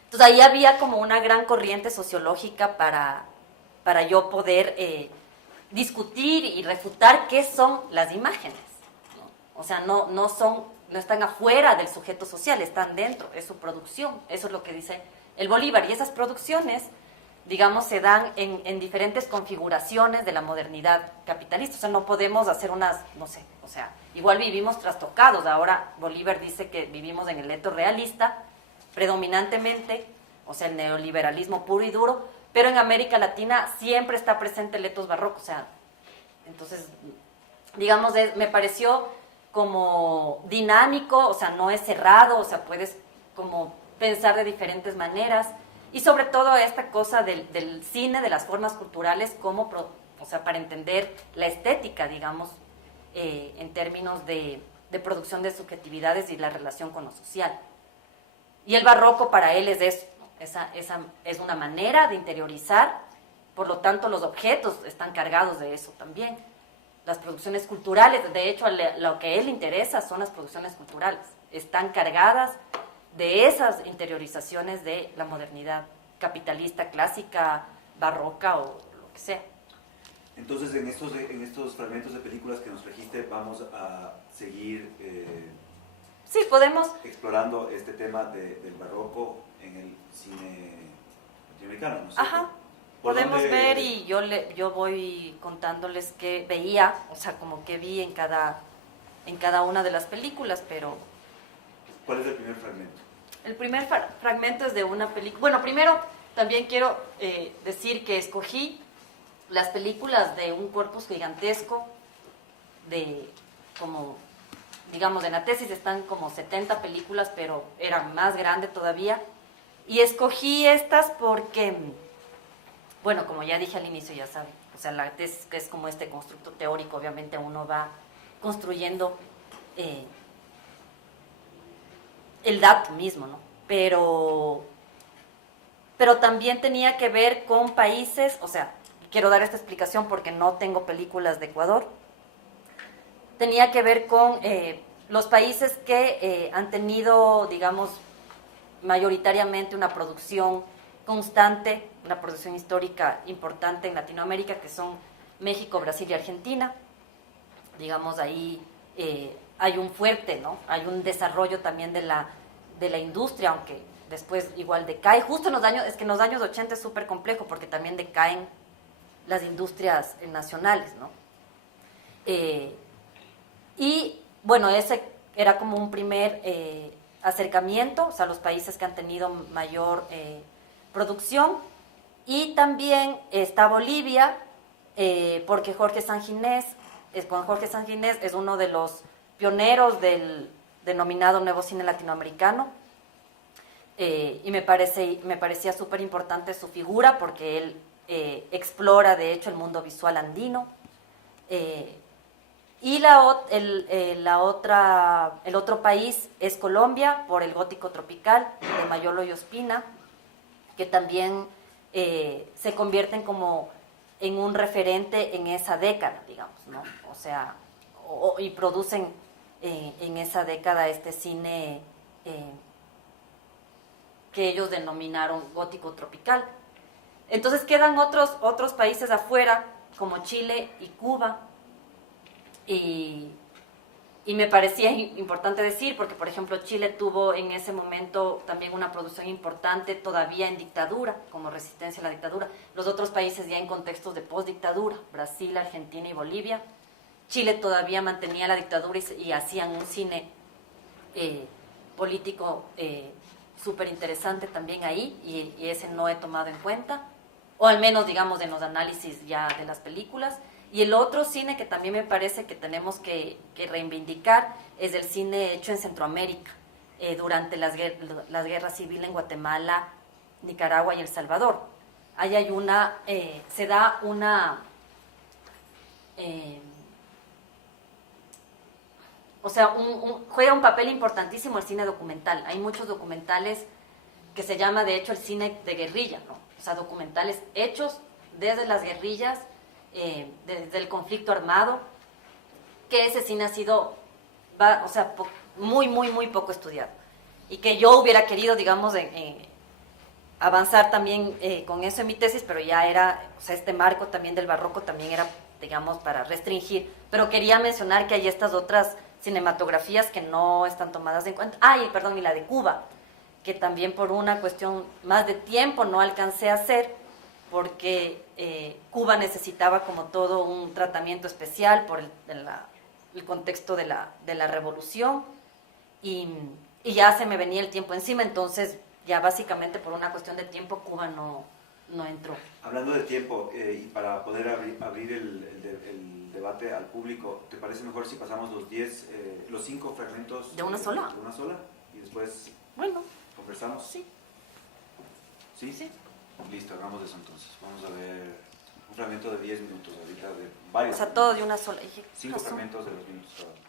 Entonces, ahí había como una gran corriente sociológica para yo poder discutir y refutar qué son las imágenes, ¿no? O sea, no están afuera del sujeto social, están dentro, es su producción. Eso es lo que dice el Bolívar. Y esas producciones, digamos, se dan en diferentes configuraciones de la modernidad capitalista. O sea, no podemos hacer unas, no sé, o sea, igual vivimos trastocados. Ahora Bolívar dice que vivimos en el eto realista, predominantemente, o sea, el neoliberalismo puro y duro, pero en América Latina siempre está presente el etos barroco. O sea, entonces, digamos, me pareció como dinámico, o sea, no es cerrado, o sea, puedes como pensar de diferentes maneras. Y sobre todo esta cosa del cine, de las formas culturales, como, o sea, para entender la estética, digamos, en términos de producción de subjetividades y la relación con lo social. Y el barroco para él es eso, ¿no? Esa es una manera de interiorizar, por lo tanto los objetos están cargados de eso también. Las producciones culturales, de hecho, lo que a él le interesa son las producciones culturales, están cargadas de esas interiorizaciones de la modernidad capitalista, clásica, barroca o lo que sea. Entonces, en estos fragmentos de películas que nos trajiste, vamos a seguir sí, podemos explorando este tema del barroco en el cine latinoamericano, ¿no es cierto? Ajá. Podemos ver y yo voy contándoles qué veía, o sea, como que vi en cada una de las películas, pero... ¿Cuál es el primer fragmento? El primer fragmento es de una película... Bueno, primero también quiero decir que escogí las películas de un corpus gigantesco, de como, digamos, en la tesis están como 70 películas, pero era más grande todavía, y escogí estas porque, bueno, como ya dije al inicio, ya saben, o sea, la tesis es como este constructo teórico, obviamente uno va construyendo el dato mismo, ¿no? Pero también tenía que ver con países, o sea, quiero dar esta explicación porque no tengo películas de Ecuador, tenía que ver con los países que han tenido, digamos, mayoritariamente una producción constante, una producción histórica importante en Latinoamérica, que son México, Brasil y Argentina. Digamos, ahí hay un fuerte, ¿no? Hay un desarrollo también de la industria, aunque después igual decae. Justo en los años, es que en los años 80 es súper complejo porque también decaen las industrias nacionales, ¿no? Y bueno, ese era como un primer acercamiento, o sea, los países que han tenido mayor producción. Y también está Bolivia, porque Jorge Sanginés es uno de los pioneros del denominado Nuevo Cine Latinoamericano, y me parecía súper importante su figura porque él explora de hecho el mundo visual andino. Y el otro país es Colombia, por el gótico tropical de Mayolo y Ospina, que también se convierten como en un referente en esa década, digamos, ¿no? O sea, y producen en esa década este cine que ellos denominaron gótico tropical. Entonces quedan otros países afuera, como Chile y Cuba, y me parecía importante decir, porque por ejemplo Chile tuvo en ese momento también una producción importante, todavía en dictadura, como resistencia a la dictadura. Los otros países ya en contextos de postdictadura, Brasil, Argentina y Bolivia. Chile todavía mantenía la dictadura y hacían un cine político súper interesante también ahí, y ese no he tomado en cuenta, o al menos digamos en los análisis ya de las películas. Y el otro cine que también me parece que tenemos que reivindicar es el cine hecho en Centroamérica, durante las guerras civiles en Guatemala, Nicaragua y El Salvador. Ahí hay se da una... o sea, juega un papel importantísimo el cine documental. Hay muchos documentales que se llama, de hecho, el cine de guerrilla, ¿no? O sea, documentales hechos desde las guerrillas, desde el conflicto armado, que ese cine ha sido, o sea, muy, muy, muy poco estudiado. Y que yo hubiera querido, digamos, avanzar también con eso en mi tesis, pero ya era, o sea, este marco también del barroco también era, digamos, para restringir. Pero quería mencionar que hay estas otras cinematografías que no están tomadas en cuenta. Y perdón, y la de Cuba, que también por una cuestión más de tiempo no alcancé a hacer, porque Cuba necesitaba como todo un tratamiento especial por el contexto de la revolución, y ya se me venía el tiempo encima, entonces ya básicamente por una cuestión de tiempo Cuba no entró. Hablando de tiempo, y para poder abrir el debate al público, ¿te parece mejor si pasamos los 5 fragmentos? ¿De una sola? De una sola, y después Bueno, conversamos. sí. ¿Sí? Sí. Listo, hagamos eso entonces. Vamos a ver un fragmento de 10 minutos ahorita, de varios. O sea, todo de una sola. 5 fragmentos de 2 minutos cada uno.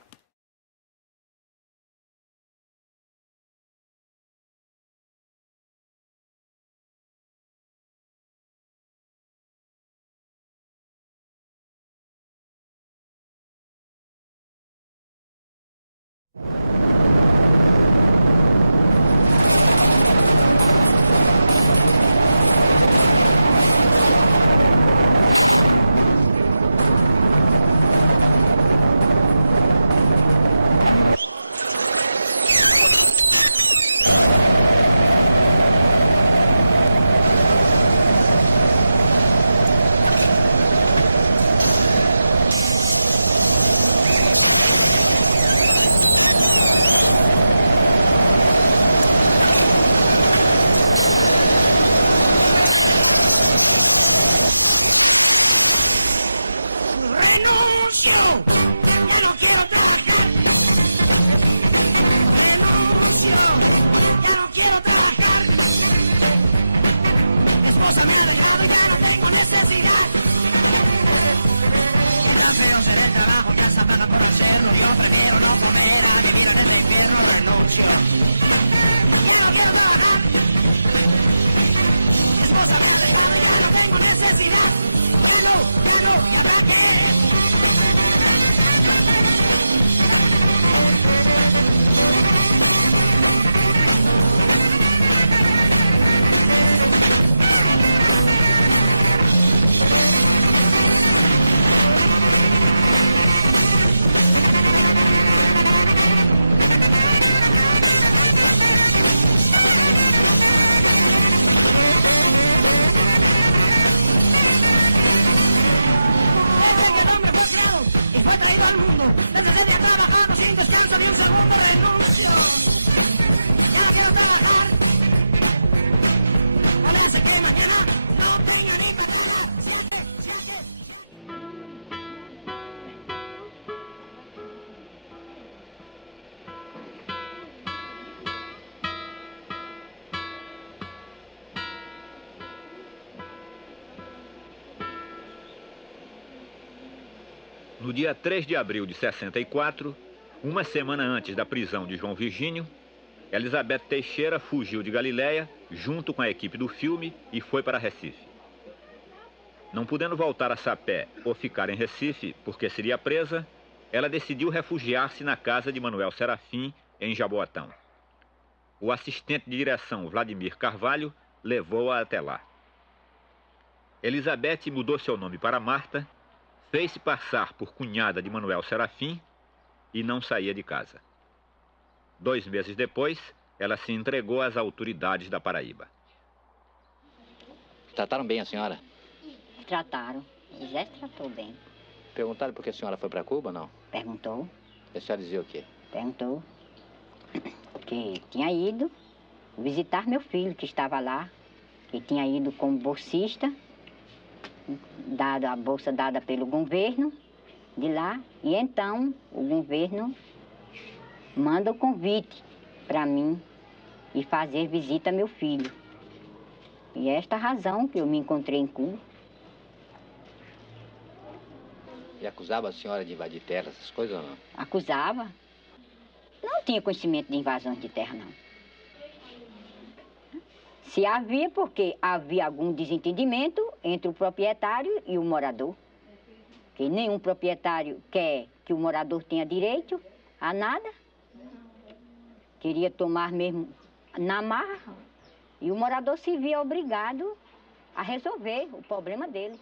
No dia 3 de abril de 64, uma semana antes da prisão de João Virgínio, Elizabeth Teixeira fugiu de Galiléia junto com a equipe do filme e foi para Recife. Não podendo voltar a Sapé ou ficar em Recife porque seria presa, ela decidiu refugiar-se na casa de Manuel Serafim, em Jaboatão. O assistente de direção, Vladimir Carvalho, levou-a até lá. Elizabeth mudou seu nome para Marta, fez-se passar por cunhada de Manuel Serafim e não saía de casa. 2 meses depois, ela se entregou às autoridades da Paraíba. Trataram bem a senhora? Trataram. O Zé tratou bem. Perguntaram por que a senhora foi para Cuba, não? Perguntou. E a senhora dizia o quê? Perguntou que tinha ido visitar meu filho, que estava lá, que tinha ido como bolsista, dado a bolsa dada pelo governo de lá, e então o governo manda o convite para mim e fazer visita a meu filho. E é esta a razão que eu me encontrei em Cuba. E acusava a senhora de invadir terra, essas coisas ou não? Acusava. Não tinha conhecimento de invasões de terra, não. Se havia, porque havia algum desentendimento entre o proprietário e o morador. Que nenhum proprietário quer que o morador tenha direito a nada. Queria tomar mesmo na marra. E o morador se via obrigado a resolver o problema dele.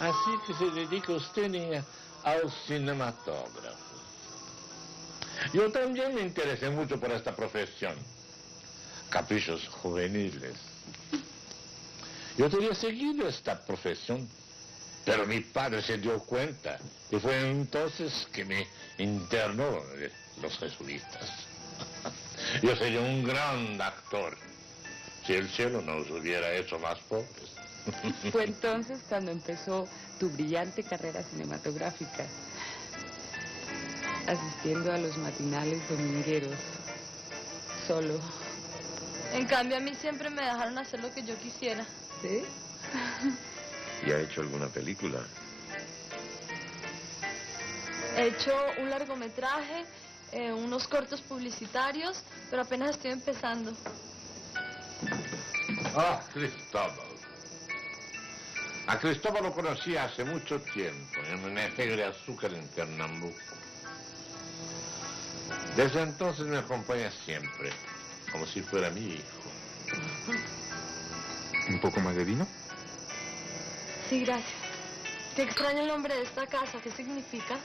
Así que se dedica usted al cinematógrafo. Yo también me interesé mucho por esta profesión. Caprichos juveniles. Yo quería seguir esta profesión, pero mi padre se dio cuenta y fue entonces que me internó los jesuitas. Yo sería un gran actor si el cielo nos hubiera hecho más pobres. Fue entonces cuando empezó tu brillante carrera cinematográfica, asistiendo a los matinales domingueros, solo. En cambio, a mí siempre me dejaron hacer lo que yo quisiera. ¿Sí? ¿Y ha hecho alguna película? He hecho un largometraje, unos cortos publicitarios, pero apenas estoy empezando. Ah, Cristóbal. A Cristóbal lo conocí hace mucho tiempo, en una feria de azúcar en Pernambuco. Desde entonces me acompaña siempre, como si fuera mi hijo. ¿Un poco más de vino? Sí, gracias. Qué extraño el nombre de esta casa, ¿qué significa?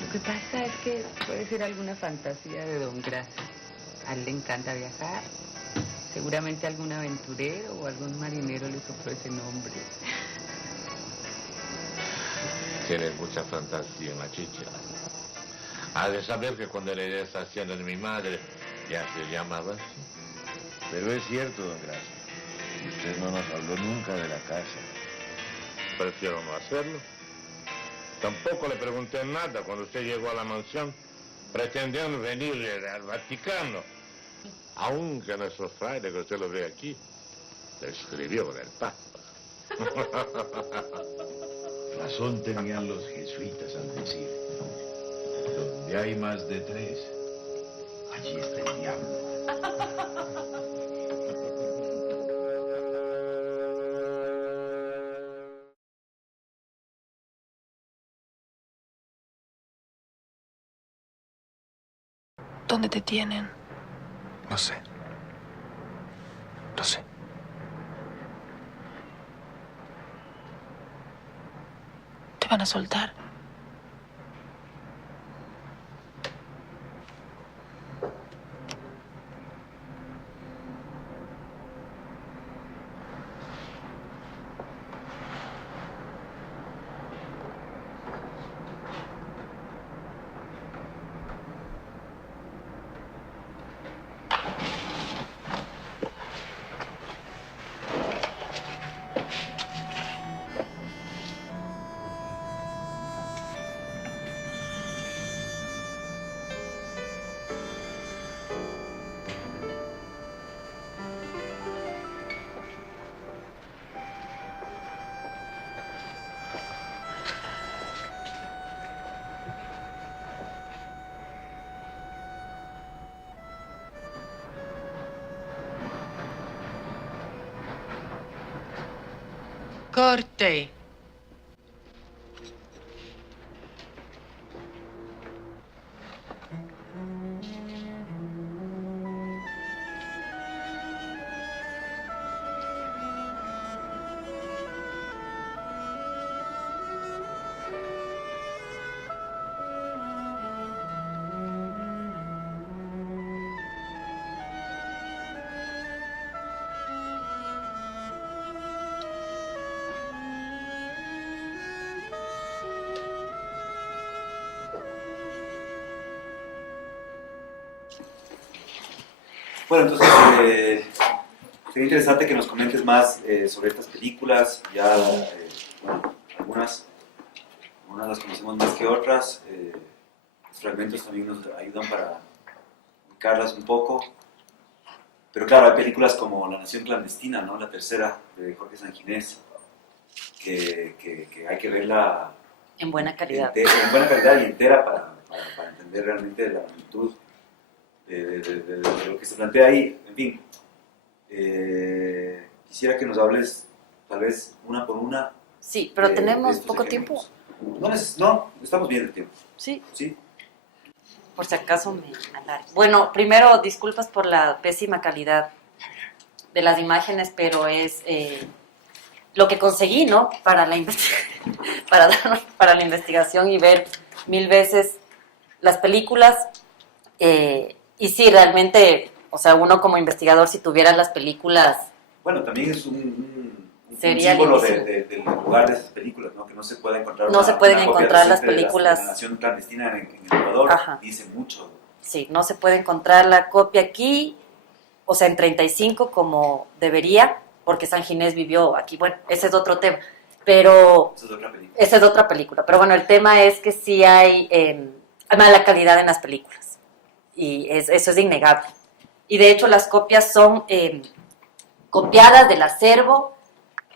Lo que pasa es que puede ser alguna fantasía de Don Gracia. A él le encanta viajar. Seguramente algún aventurero o algún marinero le sopló ese nombre. Tienes mucha fantasía, machicha. Ha de saber que cuando le des hacienda de mi madre, ya se llamaba así. Pero es cierto, don Gracia. Usted no nos habló nunca de la casa. Prefiero no hacerlo. Tampoco le pregunté nada cuando usted llegó a la mansión, pretendiendo venir al Vaticano. Aunque nuestro fraile, que usted lo ve aquí, le escribió del Papa. Razón tenían los jesuitas al decir, donde hay más de tres, allí está el diablo. ¿Dónde te tienen? No sé. Lo sé. Te van a soltar. Corte. Bueno, entonces sería interesante que nos comentes más sobre estas películas. Ya, bueno, algunas las conocemos más que otras. Los fragmentos también nos ayudan para ubicarlas un poco. Pero claro, hay películas como La Nación Clandestina, ¿no? La tercera, de Jorge Sanginés, que hay que verla En buena calidad. En buena calidad y entera para entender realmente la magnitud de lo que se plantea ahí. En fin, quisiera que nos hables tal vez una por una. Sí, pero tenemos estos poco ejemplos. tiempo. No, estamos bien de tiempo. Sí. Sí. Por si acaso me alargo. Bueno, primero, disculpas por la pésima calidad de las imágenes, pero es lo que conseguí, ¿no? Para la investigación y ver 1000 veces las películas. Y sí, realmente, o sea, uno como investigador, si tuviera las películas... Bueno, también es un sería símbolo lindísimo. del lugar de esas películas, ¿no? Que no se puede encontrar No se pueden encontrar las películas. La Nación Clandestina en Ecuador. Ajá. Dice mucho. Sí, no se puede encontrar la copia aquí, o sea, en 35 como debería, porque San Ginés vivió aquí. Bueno, ese es otro tema, pero... Esa es otra película. Esa es otra película, pero bueno, el tema es que sí hay mala calidad en las películas, y eso es innegable. Y de hecho las copias son copiadas del acervo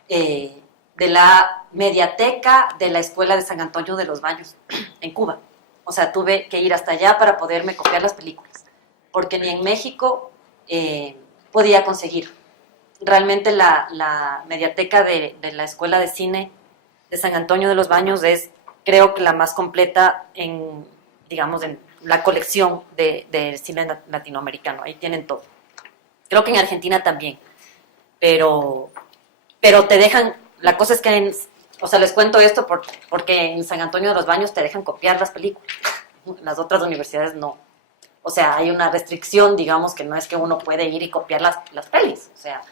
de la mediateca de la Escuela de San Antonio de los Baños, en Cuba. O sea, tuve que ir hasta allá para poderme copiar las películas, porque ni en México podía conseguir. Realmente la mediateca de la Escuela de Cine de San Antonio de los Baños es, creo que la más completa en, digamos, en la colección de cine latinoamericano. Ahí tienen todo. Creo que en Argentina también. Pero te dejan, la cosa es que, o sea, les cuento esto porque en San Antonio de los Baños te dejan copiar las películas. Las otras universidades no. O sea, hay una restricción, digamos, que no es que uno puede ir y copiar las pelis. O sea,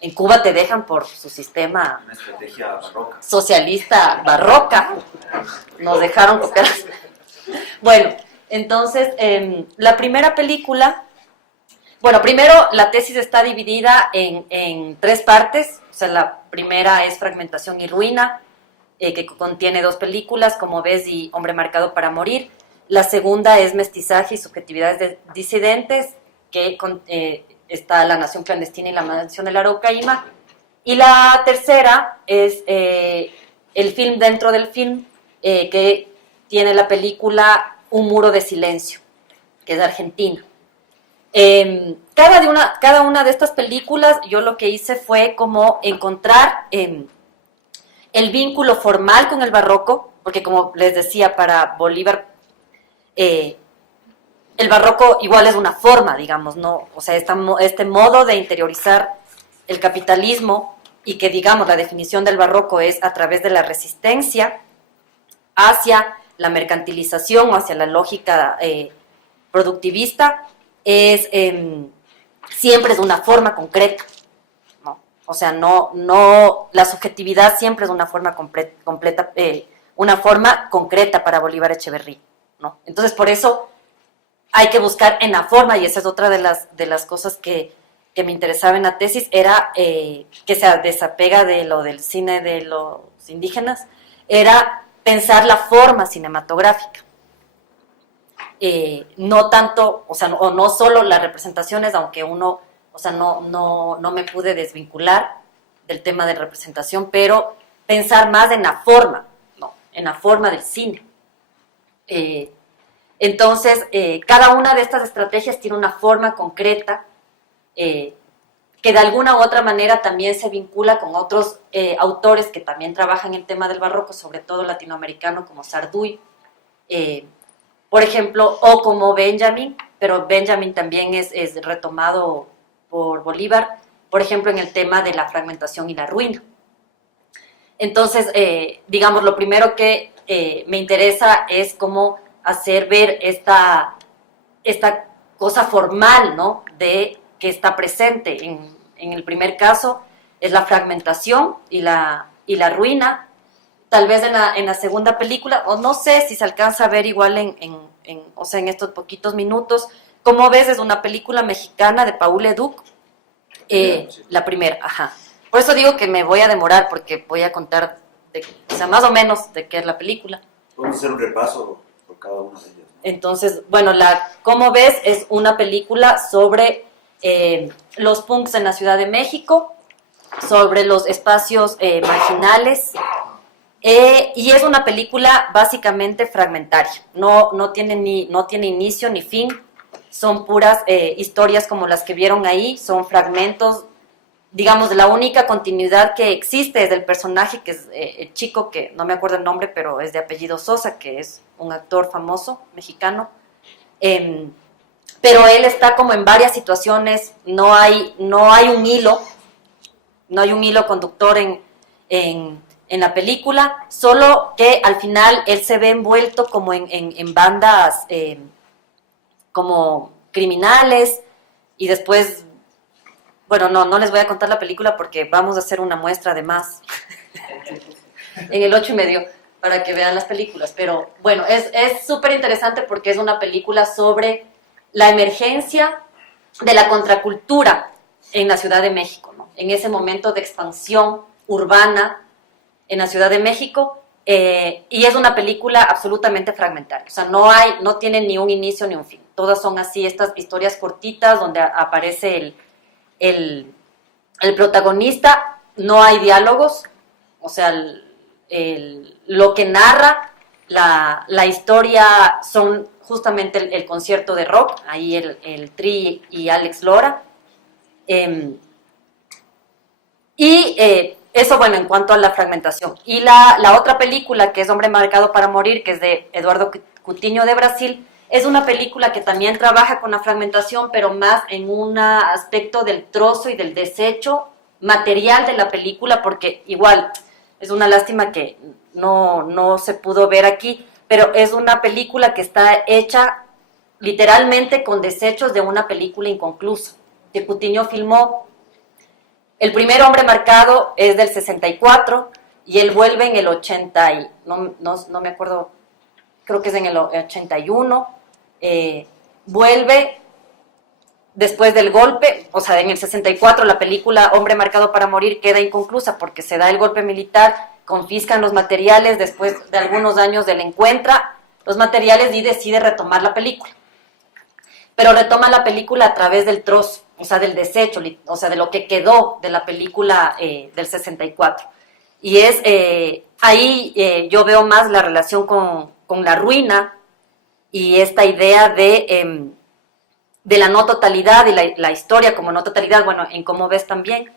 en Cuba te dejan por su sistema Una estrategia barroca. socialista barroca. Nos dejaron copiar. Bueno, entonces, la primera película... Bueno, primero la tesis está dividida en 3 partes. O sea, la primera es Fragmentación y Ruina, que contiene 2 películas, Como ves y Hombre marcado para morir. La segunda es Mestizaje y subjetividades disidentes, que está La Nación Clandestina y La Mansión de la Araucaíma. Y la tercera es el film dentro del film, que tiene la película Un muro de silencio, que es de Argentina. Cada una de estas películas yo lo que hice fue como encontrar el vínculo formal con el barroco, porque como les decía, para Bolívar el barroco igual es una forma, digamos, ¿no? O sea, este modo de interiorizar el capitalismo, y que, digamos, la definición del barroco es a través de la resistencia hacia la mercantilización o hacia la lógica productivista, siempre es una forma concreta, ¿no? O sea, no la subjetividad siempre es una forma completa, una forma concreta para Bolívar Echeverría, ¿no? Entonces, por eso hay que buscar en la forma, y esa es otra de las cosas que me interesaba en la tesis, era que se desapega de lo del cine de los indígenas, era pensar la forma cinematográfica. No tanto, o sea, no solo las representaciones, aunque uno, o sea, no me pude desvincular del tema de representación, pero pensar más en la forma, ¿no? En la forma del cine. Entonces, cada una de estas estrategias tiene una forma concreta, que de alguna u otra manera también se vincula con otros autores que también trabajan el tema del barroco, sobre todo latinoamericano, como Sarduy, por ejemplo, o como Benjamin, pero Benjamin también es retomado por Bolívar, por ejemplo, en el tema de la fragmentación y la ruina. Entonces, digamos, lo primero que me interesa es cómo hacer ver esta cosa formal, ¿no?, de que está presente en el primer caso, es la fragmentación y la ruina. Tal vez en la segunda película, o no sé si se alcanza a ver igual o sea, en estos poquitos minutos. Como ves, es una película mexicana de Paul Leduc, la primera, ajá. Por eso digo que me voy a demorar, porque voy a contar, o sea, más o menos de qué es la película. Podemos hacer un repaso por cada una de ellas, ¿no? Entonces, bueno, como ves, es una película sobre los punks en la Ciudad de México, sobre los espacios marginales, y es una película básicamente fragmentaria. No tiene inicio ni fin, son puras historias como las que vieron ahí, son fragmentos. Digamos, la única continuidad que existe es del personaje, que es el chico, que no me acuerdo el nombre, pero es de apellido Sosa, que es un actor famoso mexicano. Pero él está como en varias situaciones, no hay un hilo conductor en la película, solo que al final él se ve envuelto como en bandas como criminales, y después, bueno, no les voy a contar la película porque vamos a hacer una muestra además en el 8:30 para que vean las películas. Pero bueno, es súper interesante porque es una película sobre la emergencia de la contracultura en la Ciudad de México, ¿no? En ese momento de expansión urbana en la Ciudad de México, y es una película absolutamente fragmentaria. O sea, no tiene ni un inicio ni un fin. Todas son así, estas historias cortitas donde aparece el protagonista, no hay diálogos, o sea, lo que narra la historia son justamente el concierto de rock, ahí el Tri y Alex Lora. Eso, bueno, en cuanto a la fragmentación. Y la otra película, que es Hombre Marcado para Morir, que es de Eduardo Coutinho de Brasil, es una película que también trabaja con la fragmentación, pero más en un aspecto del trozo y del desecho material de la película, porque igual es una lástima que no se pudo ver aquí, pero es una película que está hecha literalmente con desechos de una película inconclusa, que Coutinho filmó. El primer Hombre Marcado es del 64 y él vuelve en el 80, no me acuerdo, creo que es en el 81, vuelve después del golpe, o sea, en el 64 la película Hombre Marcado para Morir queda inconclusa porque se da el golpe militar, confiscan los materiales, después de algunos años él encuentra los materiales y decide retomar la película. Pero retoma la película a través del trozo, o sea, del desecho, o sea, de lo que quedó de la película del 64. Y ahí yo veo más la relación con la ruina y esta idea de la no totalidad y la historia como no totalidad, bueno, en Cómo ves también,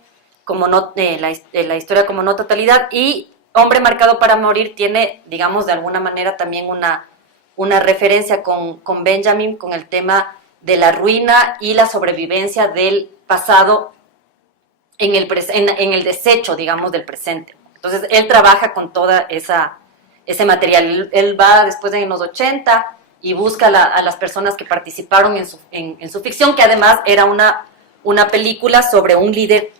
como la historia como no totalidad. Y Hombre Marcado para Morir tiene, digamos, de alguna manera también una referencia con Benjamin, con el tema de la ruina y la sobrevivencia del pasado en el desecho, digamos, del presente. Entonces, él trabaja con toda ese material. Él va después en los 80 y busca a las personas que participaron en su ficción, que además era una película sobre un líder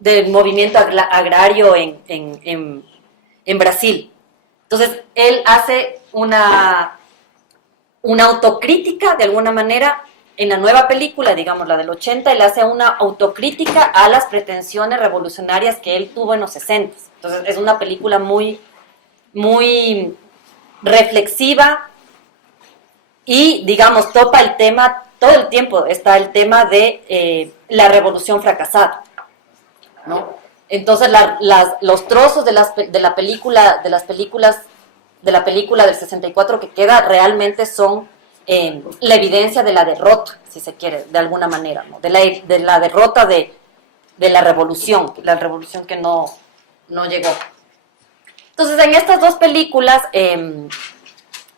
del movimiento agrario en Brasil. Entonces, él hace una autocrítica, de alguna manera, en la nueva película, digamos, la del 80, él hace una autocrítica a las pretensiones revolucionarias que él tuvo en los 60. Entonces, es una película muy, muy reflexiva y, digamos, topa el tema, todo el tiempo está el tema de la revolución fracasada, ¿no? Entonces, los trozos de la película del 64 que queda realmente son la evidencia de la derrota, si se quiere, de alguna manera, ¿no? de la derrota de la revolución que no llegó. Entonces, en estas dos películas,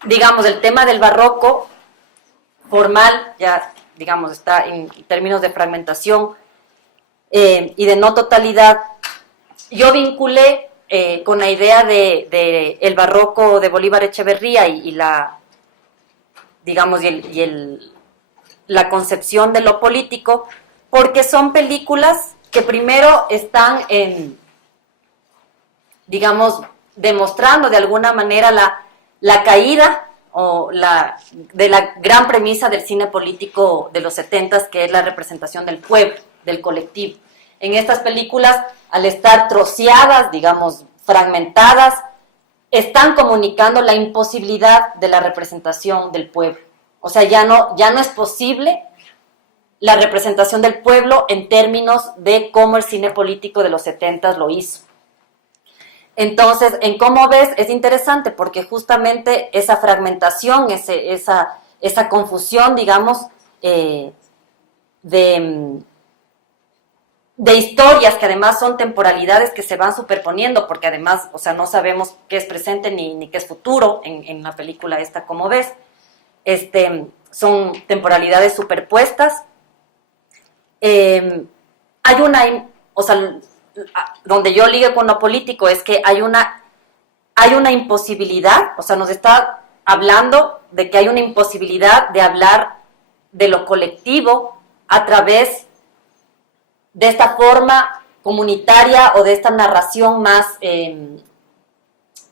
digamos, el tema del barroco formal, ya, digamos, está en términos de fragmentación y de no totalidad. Yo vinculé con la idea de el barroco de Bolívar Echeverría y la, digamos, la concepción de lo político, porque son películas que primero están digamos, demostrando de alguna manera la caída de la gran premisa del cine político de los 70s, que es la representación del pueblo, del colectivo. En estas películas, al estar troceadas, digamos, fragmentadas, están comunicando la imposibilidad de la representación del pueblo. O sea, ya no es posible la representación del pueblo en términos de cómo el cine político de los 70s lo hizo. Entonces, en Cómo ves es interesante porque justamente esa fragmentación, esa confusión, digamos, de historias que además son temporalidades que se van superponiendo, porque además, o sea, no sabemos qué es presente ni qué es futuro en la película esta Cómo ves. Son temporalidades superpuestas. Hay una, o sea, donde yo ligo con lo político es que hay una imposibilidad, o sea, nos está hablando de que hay una imposibilidad de hablar de lo colectivo a través de esta forma comunitaria o de esta narración más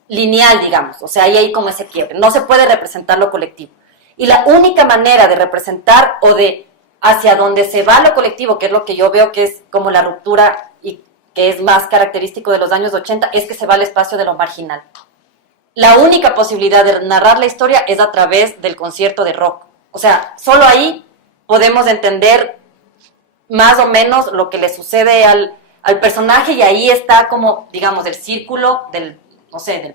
lineal, digamos. O sea, ahí hay como ese quiebre. No se puede representar lo colectivo. Y la única manera de representar o de hacia donde se va lo colectivo, que es lo que yo veo que es como la ruptura y que es más característico de los años 80, es que se va al espacio de lo marginal. La única posibilidad de narrar la historia es a través del concierto de rock. O sea, solo ahí podemos entender más o menos lo que le sucede al personaje, y ahí está como, digamos, el círculo del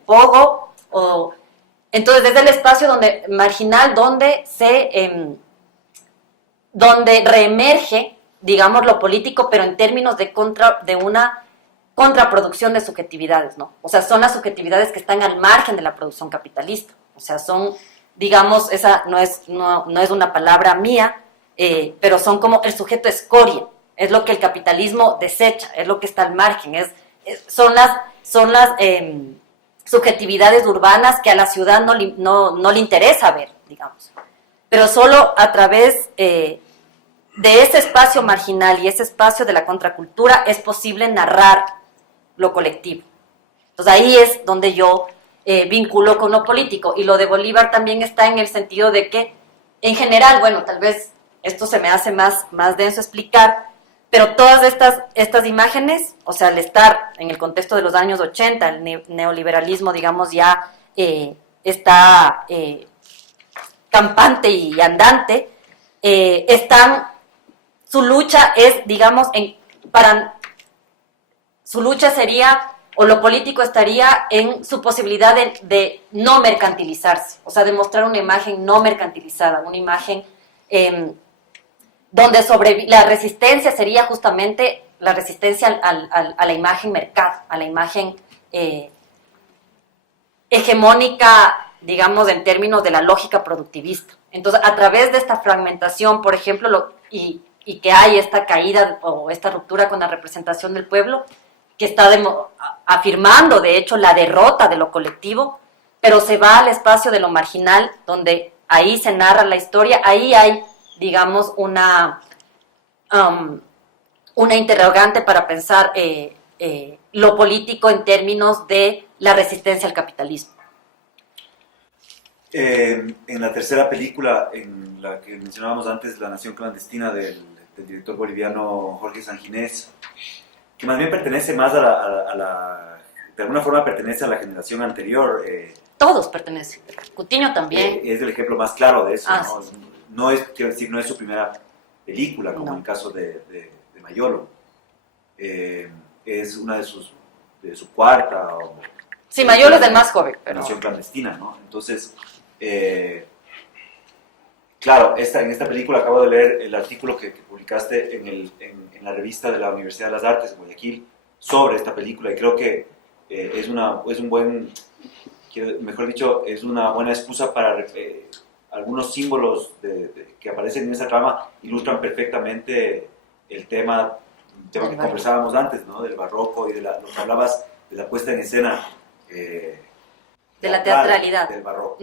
pogo, entonces desde el espacio marginal donde donde reemerge, digamos, lo político, pero en términos de una contraproducción de subjetividades, ¿no? O sea, son las subjetividades que están al margen de la producción capitalista. O sea, son, digamos, esa no es una palabra mía, pero son como el sujeto escoria, es lo que el capitalismo desecha, es lo que está al margen, son las subjetividades urbanas que a la ciudad no le interesa ver, digamos. Pero solo a través de ese espacio marginal y ese espacio de la contracultura es posible narrar lo colectivo. Entonces ahí es donde yo vinculo con lo político, y lo de Bolívar también está en el sentido de que, en general, bueno, tal vez esto se me hace más denso explicar, pero todas estas imágenes, o sea, al estar en el contexto de los años 80, el neoliberalismo, digamos, ya está campante y andante, su lucha es, digamos, su lucha sería, o lo político estaría en su posibilidad de no mercantilizarse, o sea, de mostrar una imagen no mercantilizada, una imagen donde la resistencia sería justamente la resistencia a la imagen mercado, a la imagen hegemónica, digamos, en términos de la lógica productivista. Entonces, a través de esta fragmentación, por ejemplo, y que hay esta caída o esta ruptura con la representación del pueblo, que está afirmando, de hecho, la derrota de lo colectivo, pero se va al espacio de lo marginal, donde ahí se narra la historia, ahí hay, digamos, una interrogante para pensar lo político en términos de la resistencia al capitalismo. En la tercera película, en la que mencionábamos antes, La Nación Clandestina, del director boliviano Jorge Sanginés, que más bien pertenece más de alguna forma pertenece a la generación anterior. Todos pertenecen, Cutiño también. Es el ejemplo más claro de eso, ¿no? Sí. No es, quiero decir, no es su primera película, como en el caso de Mayolo. Es una de su cuarta. Sí, Mayolo es del más joven. Nación Clandestina, ¿no? Entonces, Claro, en esta película acabo de leer el artículo que publicaste en la revista de la Universidad de las Artes de Guayaquil sobre esta película y creo que es un buen, mejor dicho, es una buena excusa para algunos símbolos que aparecen en esa trama ilustran perfectamente el tema que conversábamos antes, ¿no? Del barroco y de lo que hablabas de la puesta en escena de la teatralidad del barroco.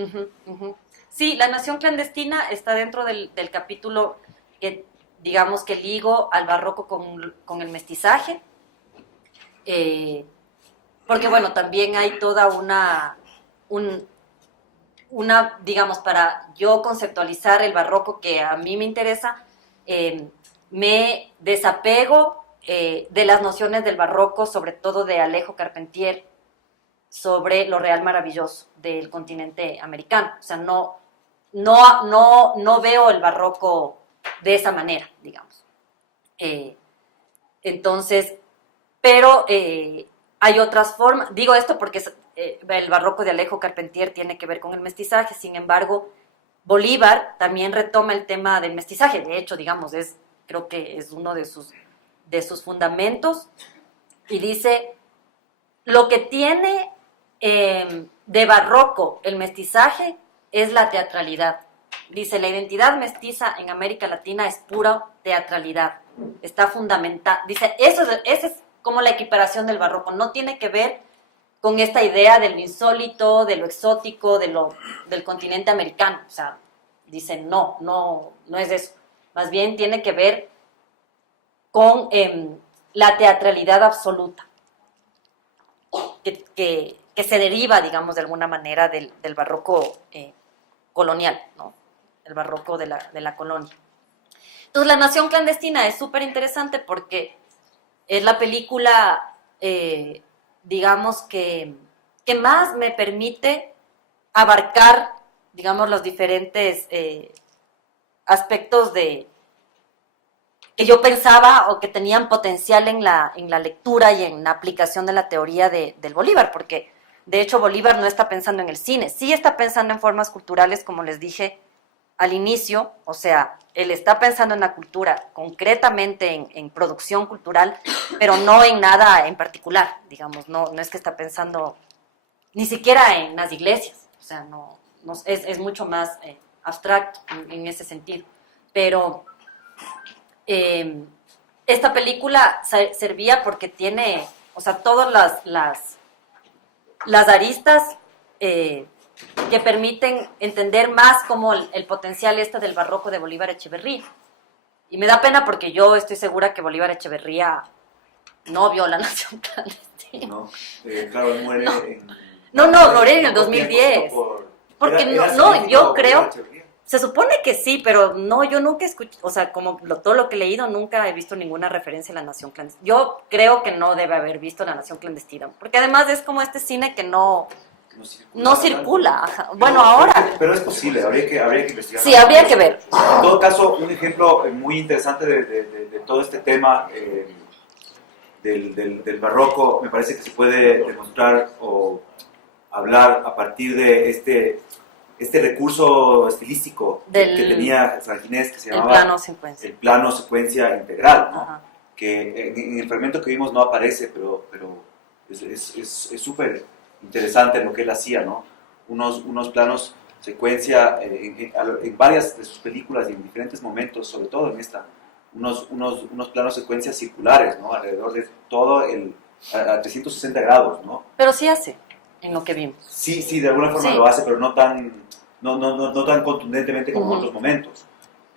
Sí, La Nación Clandestina está dentro del capítulo que, digamos, que ligo al barroco con el mestizaje, porque, bueno, también hay toda una, digamos, para yo conceptualizar el barroco que a mí me interesa, me desapego de las nociones del barroco, sobre todo de Alejo Carpentier, sobre lo real maravilloso del continente americano. O sea, no veo el barroco de esa manera, digamos. Entonces, pero hay otras formas. Digo esto porque el barroco de Alejo Carpentier tiene que ver con el mestizaje. Sin embargo, Bolívar también retoma el tema del mestizaje. De hecho, digamos, creo que es uno de sus fundamentos. Y dice, lo que tiene de barroco el mestizaje es la teatralidad. Dice, la identidad mestiza en América Latina es pura teatralidad. Está fundamentada. Dice, esa es como la equiparación del barroco. No tiene que ver con esta idea de lo insólito, de lo exótico, del continente americano. O sea, dice, no es eso. Más bien tiene que ver con la teatralidad absoluta, que se deriva, digamos, de alguna manera del barroco colonial, ¿no? El barroco de la colonia. Entonces, La Nación Clandestina es súper interesante porque es la película, digamos, que más me permite abarcar, digamos, los diferentes aspectos que yo pensaba o que tenían potencial en la lectura y en la aplicación de la teoría del Bolívar, porque de hecho Bolívar no está pensando en el cine, sí está pensando en formas culturales, como les dije al inicio, o sea, él está pensando en la cultura, concretamente en producción cultural, pero no en nada en particular, digamos, no es que está pensando ni siquiera en las iglesias, o sea, es mucho más abstracto en ese sentido, pero esta película servía porque tiene, o sea, todas las aristas que permiten entender más como el potencial del barroco de Bolívar Echeverría. Y me da pena porque yo estoy segura que Bolívar Echeverría no vio La Nación Clandestina. No, claro, él muere muere en el 2010. Porque yo creo... Se supone que sí, pero yo nunca escuché, o sea, como todo lo que he leído, nunca he visto ninguna referencia a La Nación Clandestina. Yo creo que no debe haber visto La Nación Clandestina, porque además es como este cine que no circula. Ajá. Bueno, ahora... Pero es posible, habría que investigar. Sí, habría que ver. En todo caso, un ejemplo muy interesante de todo este tema del barroco, me parece que se puede demostrar o hablar a partir de este recurso estilístico que tenía Sanginés, que se llamaba el plano secuencia integral, ¿no? Que en el fragmento que vimos no aparece, pero es súper interesante lo que él hacía, ¿no? Unos planos secuencia en varias de sus películas y en diferentes momentos, sobre todo en esta, unos planos secuencias circulares, ¿no? Alrededor de todo a 360 grados, ¿no? Pero sí hace, en lo que vimos. Sí, de alguna forma lo hace, pero no tan contundentemente como en otros momentos.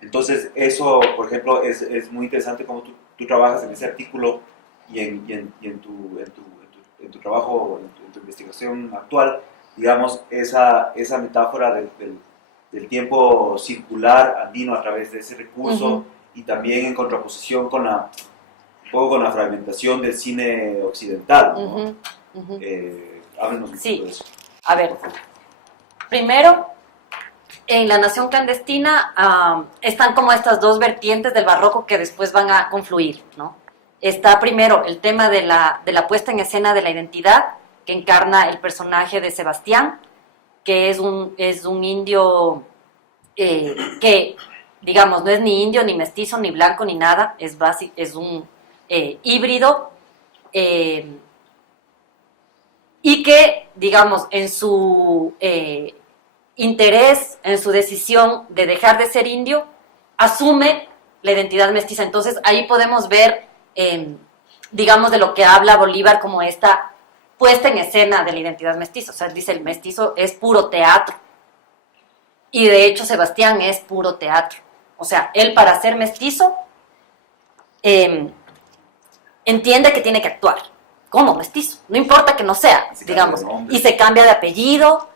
Entonces, eso, por ejemplo, es muy interesante cómo tú trabajas en ese artículo y en tu trabajo, en tu investigación actual, digamos, esa metáfora del tiempo circular andino a través de ese recurso y también en contraposición un poco con la fragmentación del cine occidental, ¿no? Háblenos un poco de eso. A ver, primero, en La Nación Clandestina están como estas dos vertientes del barroco que después van a confluir, ¿no? Está primero el tema de la puesta en escena de la identidad, que encarna el personaje de Sebastián, que es un indio que, digamos, no es ni indio, ni mestizo, ni blanco, ni nada, es un híbrido, y que, digamos, en su interés, en su decisión de dejar de ser indio, asume la identidad mestiza. Entonces ahí podemos ver, digamos, de lo que habla Bolívar como esta puesta en escena de la identidad mestiza. O sea, él dice, el mestizo es puro teatro. Y de hecho Sebastián es puro teatro. O sea, él para ser mestizo entiende que tiene que actuar como mestizo. No importa que no sea, digamos. Y se cambia de apellido,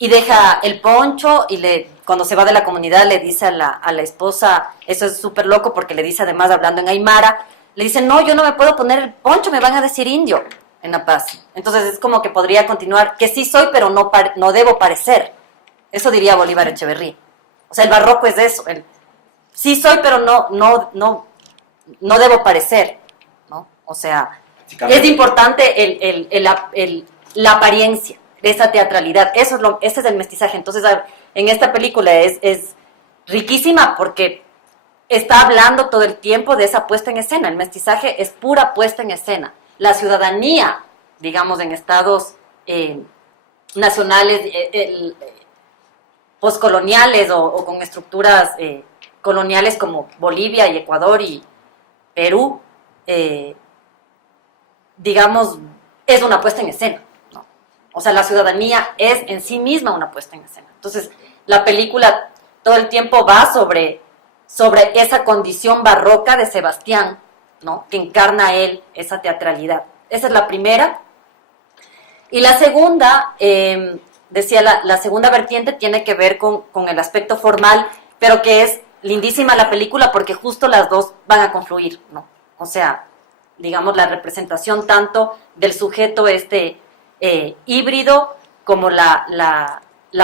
y deja el poncho, y cuando se va de la comunidad le dice a la esposa, eso es súper loco porque le dice, además hablando en aymara, le dice, no, yo no me puedo poner el poncho, me van a decir indio en La Paz. Entonces es como que podría continuar, que sí soy, pero no debo parecer. Eso diría Bolívar Echeverría. O sea, el barroco es eso, sí soy, pero no debo parecer, ¿no? O sea, es importante la apariencia de esa teatralidad. Ese es el mestizaje. Entonces, en esta película es riquísima porque está hablando todo el tiempo de esa puesta en escena. El mestizaje es pura puesta en escena. La ciudadanía, digamos, en estados nacionales, poscoloniales o con estructuras coloniales como Bolivia y Ecuador y Perú, digamos, es una puesta en escena, ¿no? O sea, la ciudadanía es en sí misma una puesta en escena. Entonces, la película todo el tiempo va sobre esa condición barroca de Sebastián, ¿no? Que encarna él esa teatralidad. Esa es la primera. Y la segunda, decía, la segunda vertiente tiene que ver con el aspecto formal, pero que es lindísima la película porque justo las dos van a confluir, ¿no? O sea, digamos, la representación tanto del sujeto híbrido como la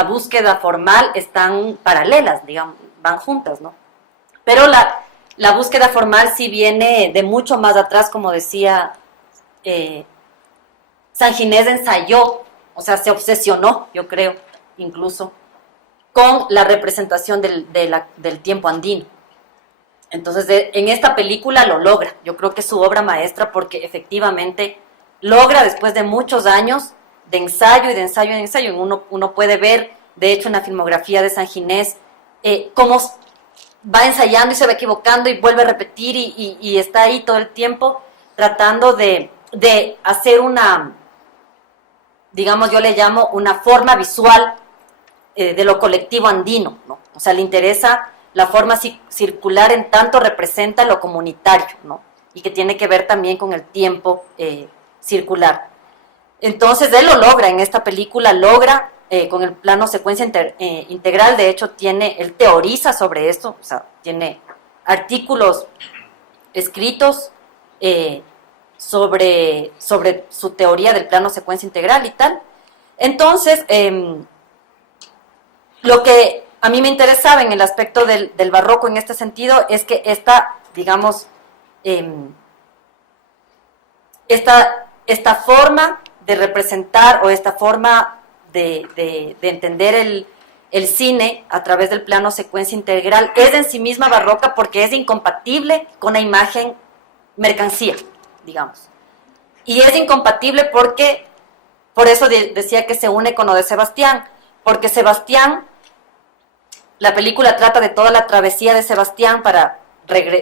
búsqueda formal están paralelas, digamos, van juntas, ¿no? Pero la búsqueda formal sí viene de mucho más atrás, como decía, San Ginés ensayó, o sea, se obsesionó, yo creo, incluso, con la representación del tiempo andino. Entonces, en esta película lo logra. Yo creo que es su obra maestra porque efectivamente logra, después de muchos años de ensayo y de ensayo y de ensayo, uno puede ver, de hecho, en la filmografía de San Ginés, cómo va ensayando y se va equivocando y vuelve a repetir y está ahí todo el tiempo tratando de hacer una, digamos, yo le llamo una forma visual de lo colectivo andino, ¿no? O sea, le interesa la forma circular en tanto representa lo comunitario, ¿no? Y que tiene que ver también con el tiempo circular. Entonces, él lo logra en esta película, logra con el plano secuencia integral, de hecho, él teoriza sobre esto, o sea, tiene artículos escritos sobre su teoría del plano secuencia integral y tal. Entonces, lo que a mí me interesaba en el aspecto del barroco en este sentido es que esta, digamos, esta forma de representar o esta forma de entender el cine a través del plano secuencia integral es en sí misma barroca porque es incompatible con la imagen mercancía, digamos. Y es incompatible porque, por eso decía que se une con lo de Sebastián, porque Sebastián, la película trata de toda la travesía de Sebastián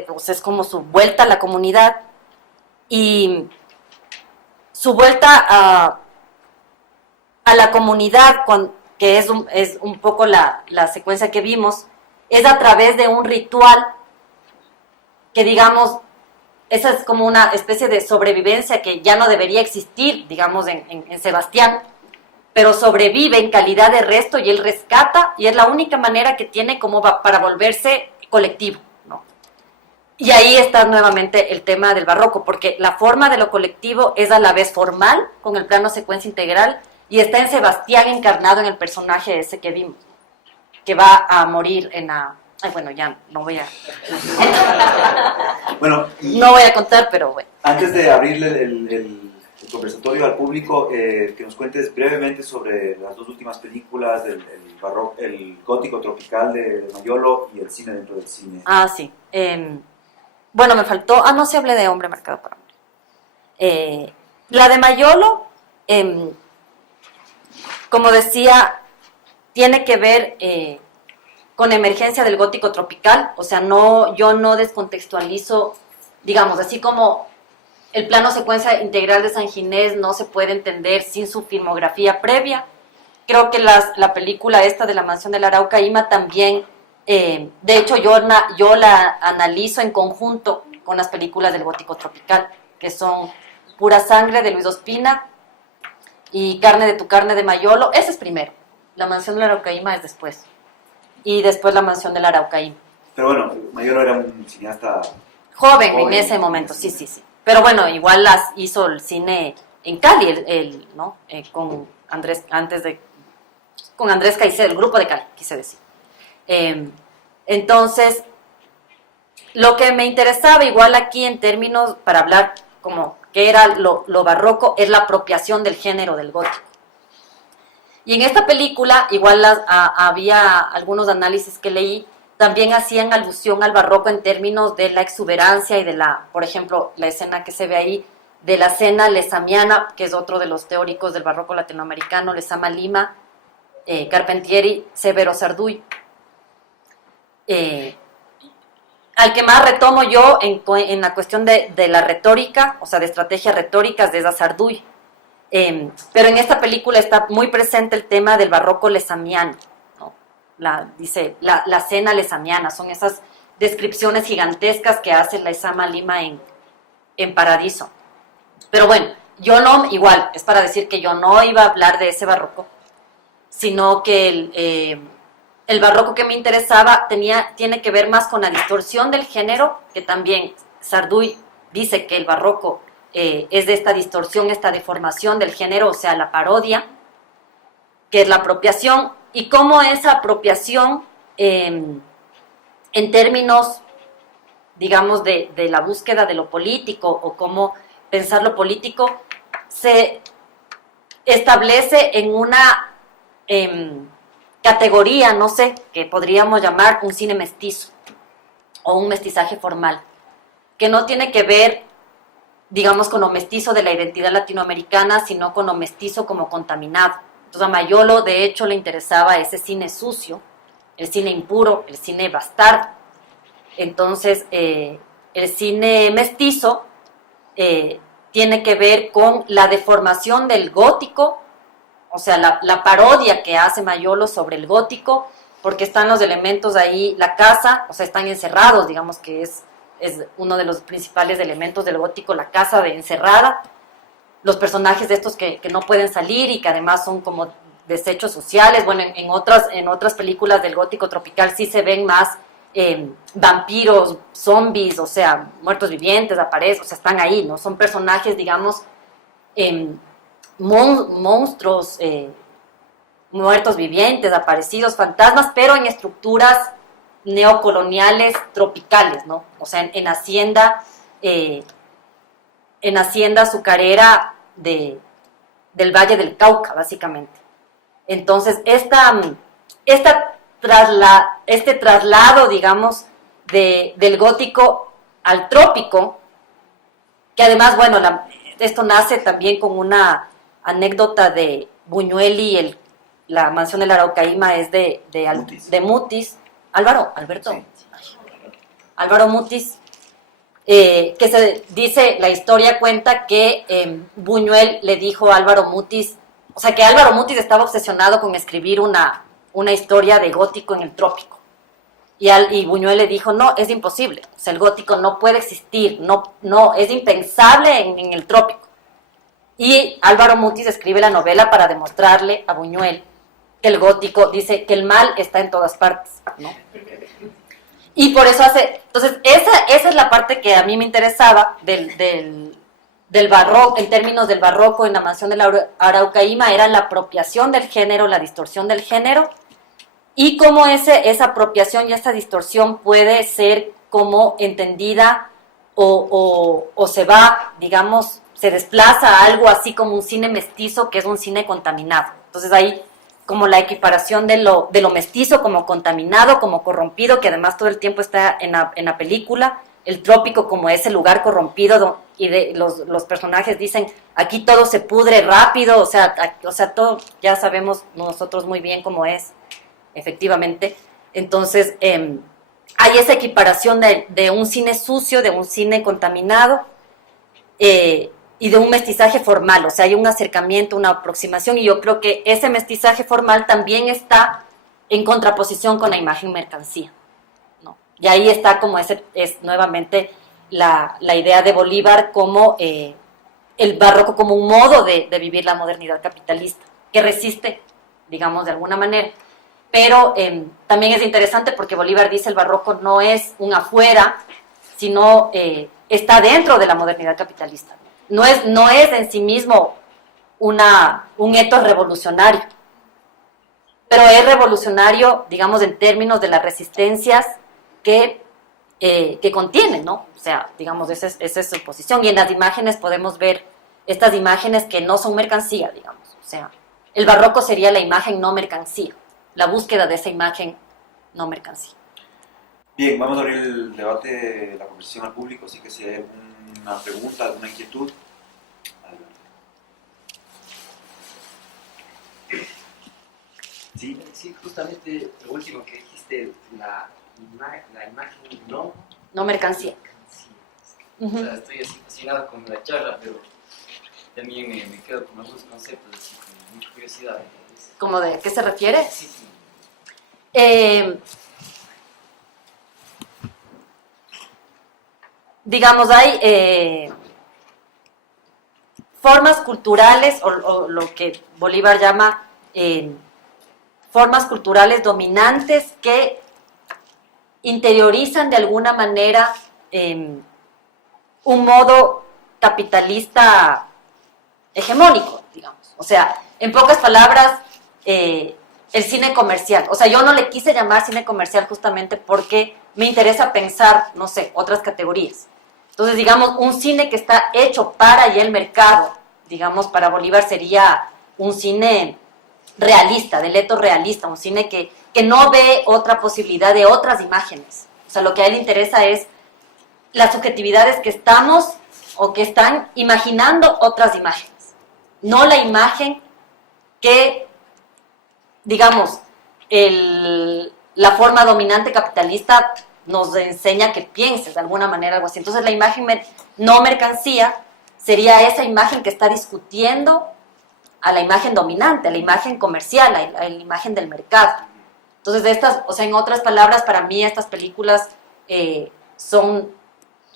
o sea, es como su vuelta a la comunidad y su vuelta a la comunidad, que es un poco la secuencia que vimos, es a través de un ritual que, digamos, esa es como una especie de sobrevivencia que ya no debería existir, digamos, en Sebastián, pero sobrevive en calidad de resto y él rescata, y es la única manera que tiene como para volverse colectivo, ¿no? Y ahí está nuevamente el tema del barroco, porque la forma de lo colectivo es a la vez formal, con el plano secuencia integral, y está en Sebastián encarnado en el personaje ese que vimos, que va a morir en la... Ay, bueno, ya no voy a... Bueno, no voy a contar, pero bueno. Antes de abrirle el conversatorio al público, que nos cuentes brevemente sobre las dos últimas películas, el gótico tropical de Mayolo y el cine dentro del cine. Ah, sí. Bueno, me faltó... no se hablé de Hombre marcado para hombre. La de Mayolo, como decía, tiene que ver con emergencia del gótico tropical, o sea, yo no descontextualizo, digamos, así como el plano secuencia integral de San Ginés no se puede entender sin su filmografía previa. Creo que la película esta de La mansión de la Araucaíma también, de hecho yo la analizo en conjunto con las películas del gótico tropical, que son Pura Sangre de Luis Ospina y Carne de tu carne de Mayolo. Ese es primero, La mansión de la Araucaíma es después, y después La mansión de la Araucaíma. Pero bueno, Mayolo era un cineasta joven en ese momento, sí. Pero bueno, igual hizo el cine en Cali, ¿no? Con Andrés Caicedo, el grupo de Cali, quise decir. Entonces, lo que me interesaba igual aquí en términos, para hablar como que era lo barroco, es la apropiación del género del gótico. Y en esta película, igual había algunos análisis que leí, también hacían alusión al barroco en términos de la exuberancia y de por ejemplo, la escena que se ve ahí, de la cena lezamiana, que es otro de los teóricos del barroco latinoamericano, Lezama Lima, Carpentieri, Severo Sarduy. Al que más retomo yo en la cuestión de la retórica, o sea, de estrategias retóricas, de esa Sarduy. Pero en esta película está muy presente el tema del barroco lezamiano, ¿no? Dice la cena lezamiana, son esas descripciones gigantescas que hace la Lezama Lima en Paradiso. Pero bueno, igual, es para decir que yo no iba a hablar de ese barroco, sino que el barroco que me interesaba tiene que ver más con la distorsión del género, que también Sarduy dice que el barroco es de esta distorsión, esta deformación del género, o sea, la parodia, que es la apropiación, y cómo esa apropiación, en términos, digamos, de la búsqueda de lo político, o cómo pensar lo político, se establece en una categoría, no sé, que podríamos llamar un cine mestizo, o un mestizaje formal, que no tiene que ver, digamos, con lo mestizo de la identidad latinoamericana, sino con lo mestizo como contaminado. Entonces a Mayolo, de hecho, le interesaba ese cine sucio, el cine impuro, el cine bastardo. Entonces, el cine mestizo tiene que ver con la deformación del gótico, o sea, la parodia que hace Mayolo sobre el gótico, porque están los elementos ahí, la casa, o sea, están encerrados, digamos que es uno de los principales elementos del gótico, la casa de encerrada, los personajes de estos que no pueden salir y que además son como desechos sociales. Bueno, en otras películas del gótico tropical sí se ven más vampiros, zombies, o sea, muertos vivientes aparecen, o sea, están ahí, ¿no? Son personajes, digamos, monstruos, muertos vivientes, aparecidos, fantasmas, pero en estructuras neocoloniales tropicales, ¿no? O sea, en hacienda azucarera del Valle del Cauca, básicamente. Entonces, este traslado, digamos, del gótico al trópico, que además, bueno, esto nace también con una anécdota de Buñuel y la mansión de la Araucaíma es de Mutis, Álvaro Mutis, que se dice, la historia cuenta que Buñuel le dijo a Álvaro Mutis, o sea, que Álvaro Mutis estaba obsesionado con escribir una historia de gótico en el trópico. Y Buñuel le dijo, no, es imposible, o sea, el gótico no puede existir, no es impensable en el trópico. Y Álvaro Mutis escribe la novela para demostrarle a Buñuel que el gótico, dice que el mal está en todas partes, ¿no? Y por eso entonces esa es la parte que a mí me interesaba del barroco, en términos del barroco en la mansión de la Araucaíma, era la apropiación del género, la distorsión del género, y cómo esa apropiación y esa distorsión puede ser como entendida o se va, digamos, se desplaza a algo así como un cine mestizo, que es un cine contaminado. Entonces hay como la equiparación de lo mestizo como contaminado, como corrompido, que además todo el tiempo está en la película, el trópico como ese lugar corrompido, y los personajes dicen, aquí todo se pudre rápido, o sea, todo ya sabemos nosotros muy bien cómo es, efectivamente. Entonces, hay esa equiparación de un cine sucio, de un cine contaminado, y de un mestizaje formal, o sea, hay un acercamiento, una aproximación, y yo creo que ese mestizaje formal también está en contraposición con la imagen mercancía, ¿no? Y ahí está como es nuevamente la idea de Bolívar como el barroco como un modo de vivir la modernidad capitalista, que resiste, digamos, de alguna manera. Pero también es interesante porque Bolívar dice el barroco no es un afuera, sino está dentro de la modernidad capitalista. No es en sí mismo un etos revolucionario, pero es revolucionario, digamos, en términos de las resistencias que contiene, ¿no? O sea, digamos, esa es su posición. Y en las imágenes podemos ver estas imágenes que no son mercancía, digamos. O sea, el barroco sería la imagen no mercancía, la búsqueda de esa imagen no mercancía. Bien, vamos a abrir el debate, la conversación al público, así que si hay alguna pregunta, alguna inquietud. Sí, sí, justamente lo último que dijiste, la imagen No mercancía. O sea, estoy así fascinado con la charla, pero también me quedo con algunos conceptos así, con mucha curiosidad. ¿Cómo de qué se refiere? Sí, sí. Digamos, hay formas culturales, o lo que Bolívar llama formas culturales dominantes que interiorizan de alguna manera un modo capitalista hegemónico, digamos. O sea, en pocas palabras, el cine comercial. O sea, yo no le quise llamar cine comercial justamente porque me interesa pensar, no sé, otras categorías. Entonces, digamos, un cine que está hecho para y el mercado, digamos, para Bolívar sería un cine realista, del etos realista, un cine que no ve otra posibilidad de otras imágenes. O sea, lo que a él le interesa es las subjetividades que estamos o que están imaginando otras imágenes. No la imagen que, digamos, la forma dominante capitalista nos enseña que pienses de alguna manera, algo así. Entonces la imagen no mercancía sería esa imagen que está discutiendo a la imagen dominante, a la imagen comercial, a la imagen del mercado. Entonces o sea, en otras palabras, para mí estas películas son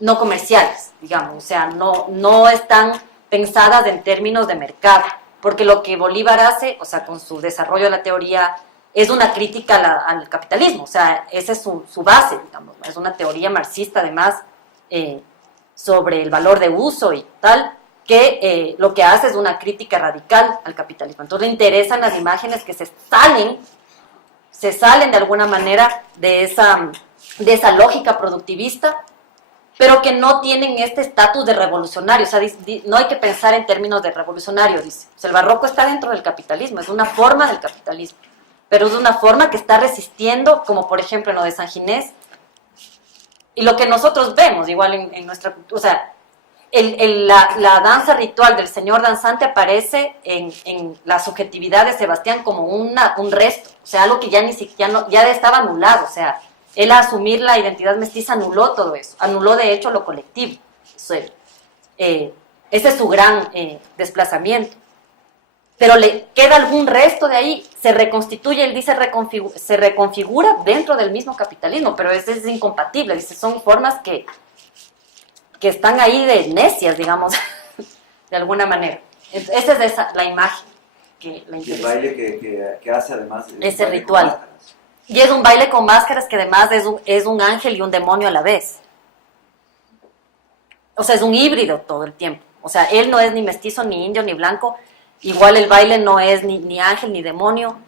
no comerciales, digamos, o sea, no están pensadas en términos de mercado, porque lo que Bolívar hace, o sea, con su desarrollo de la teoría, es una crítica al capitalismo, o sea, esa es su base, digamos, es una teoría marxista además sobre el valor de uso y tal, que lo que hace es una crítica radical al capitalismo. Entonces le interesan las imágenes que se salen de alguna manera de esa lógica productivista, pero que no tienen este estatus de revolucionario. O sea, no hay que pensar en términos de revolucionario, dice. O sea, el barroco está dentro del capitalismo, es una forma del capitalismo, pero es una forma que está resistiendo, como por ejemplo en lo de San Ginés, y lo que nosotros vemos, igual en nuestra cultura. O sea, la danza ritual del señor danzante aparece en la subjetividad de Sebastián como un resto, o sea, algo que ya ni siquiera ya estaba anulado. O sea, él a asumir la identidad mestiza anuló todo eso, anuló de hecho lo colectivo. Ese es su gran desplazamiento. Pero le queda algún resto de ahí, se reconstituye, él dice se reconfigura dentro del mismo capitalismo, pero eso es incompatible, dice, son formas que están ahí de necias, digamos, de alguna manera. Esa es la imagen que la interesa. Y el baile que hace además. Ese ritual. Y es un baile con máscaras que además es un ángel y un demonio a la vez. O sea, es un híbrido todo el tiempo. O sea, él no es ni mestizo, ni indio, ni blanco. Igual el baile no es ni ángel, ni demonio.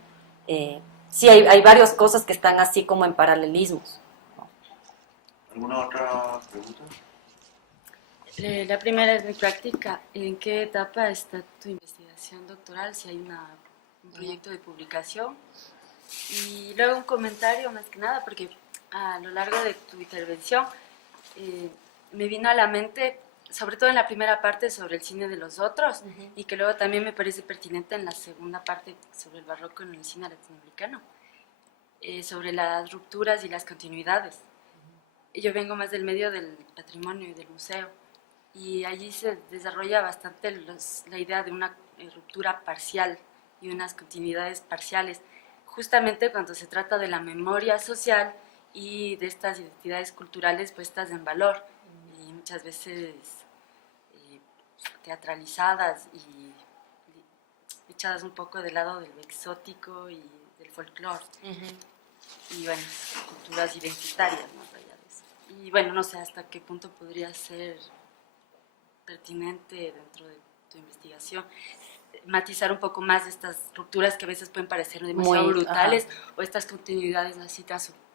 Sí, hay varias cosas que están así como en paralelismos. ¿Alguna otra pregunta? La primera es mi práctica. ¿En qué etapa está tu investigación doctoral? Si hay un proyecto de publicación. Y luego un comentario más que nada, porque a lo largo de tu intervención me vino a la mente, sobre todo en la primera parte, sobre el cine de los otros, y que luego también me parece pertinente en la segunda parte sobre el barroco en el cine latinoamericano, sobre las rupturas y las continuidades. Yo vengo más del medio del patrimonio y del museo, y allí se desarrolla bastante la idea de una ruptura parcial y unas continuidades parciales, justamente cuando se trata de la memoria social y de estas identidades culturales puestas en valor, y muchas veces teatralizadas y echadas un poco del lado de lo exótico y del folclore. Y bueno, culturas identitarias más allá de eso. Y bueno, no sé hasta qué punto podría ser pertinente dentro de tu investigación matizar un poco más estas rupturas que a veces pueden parecer demasiado brutales, o estas continuidades así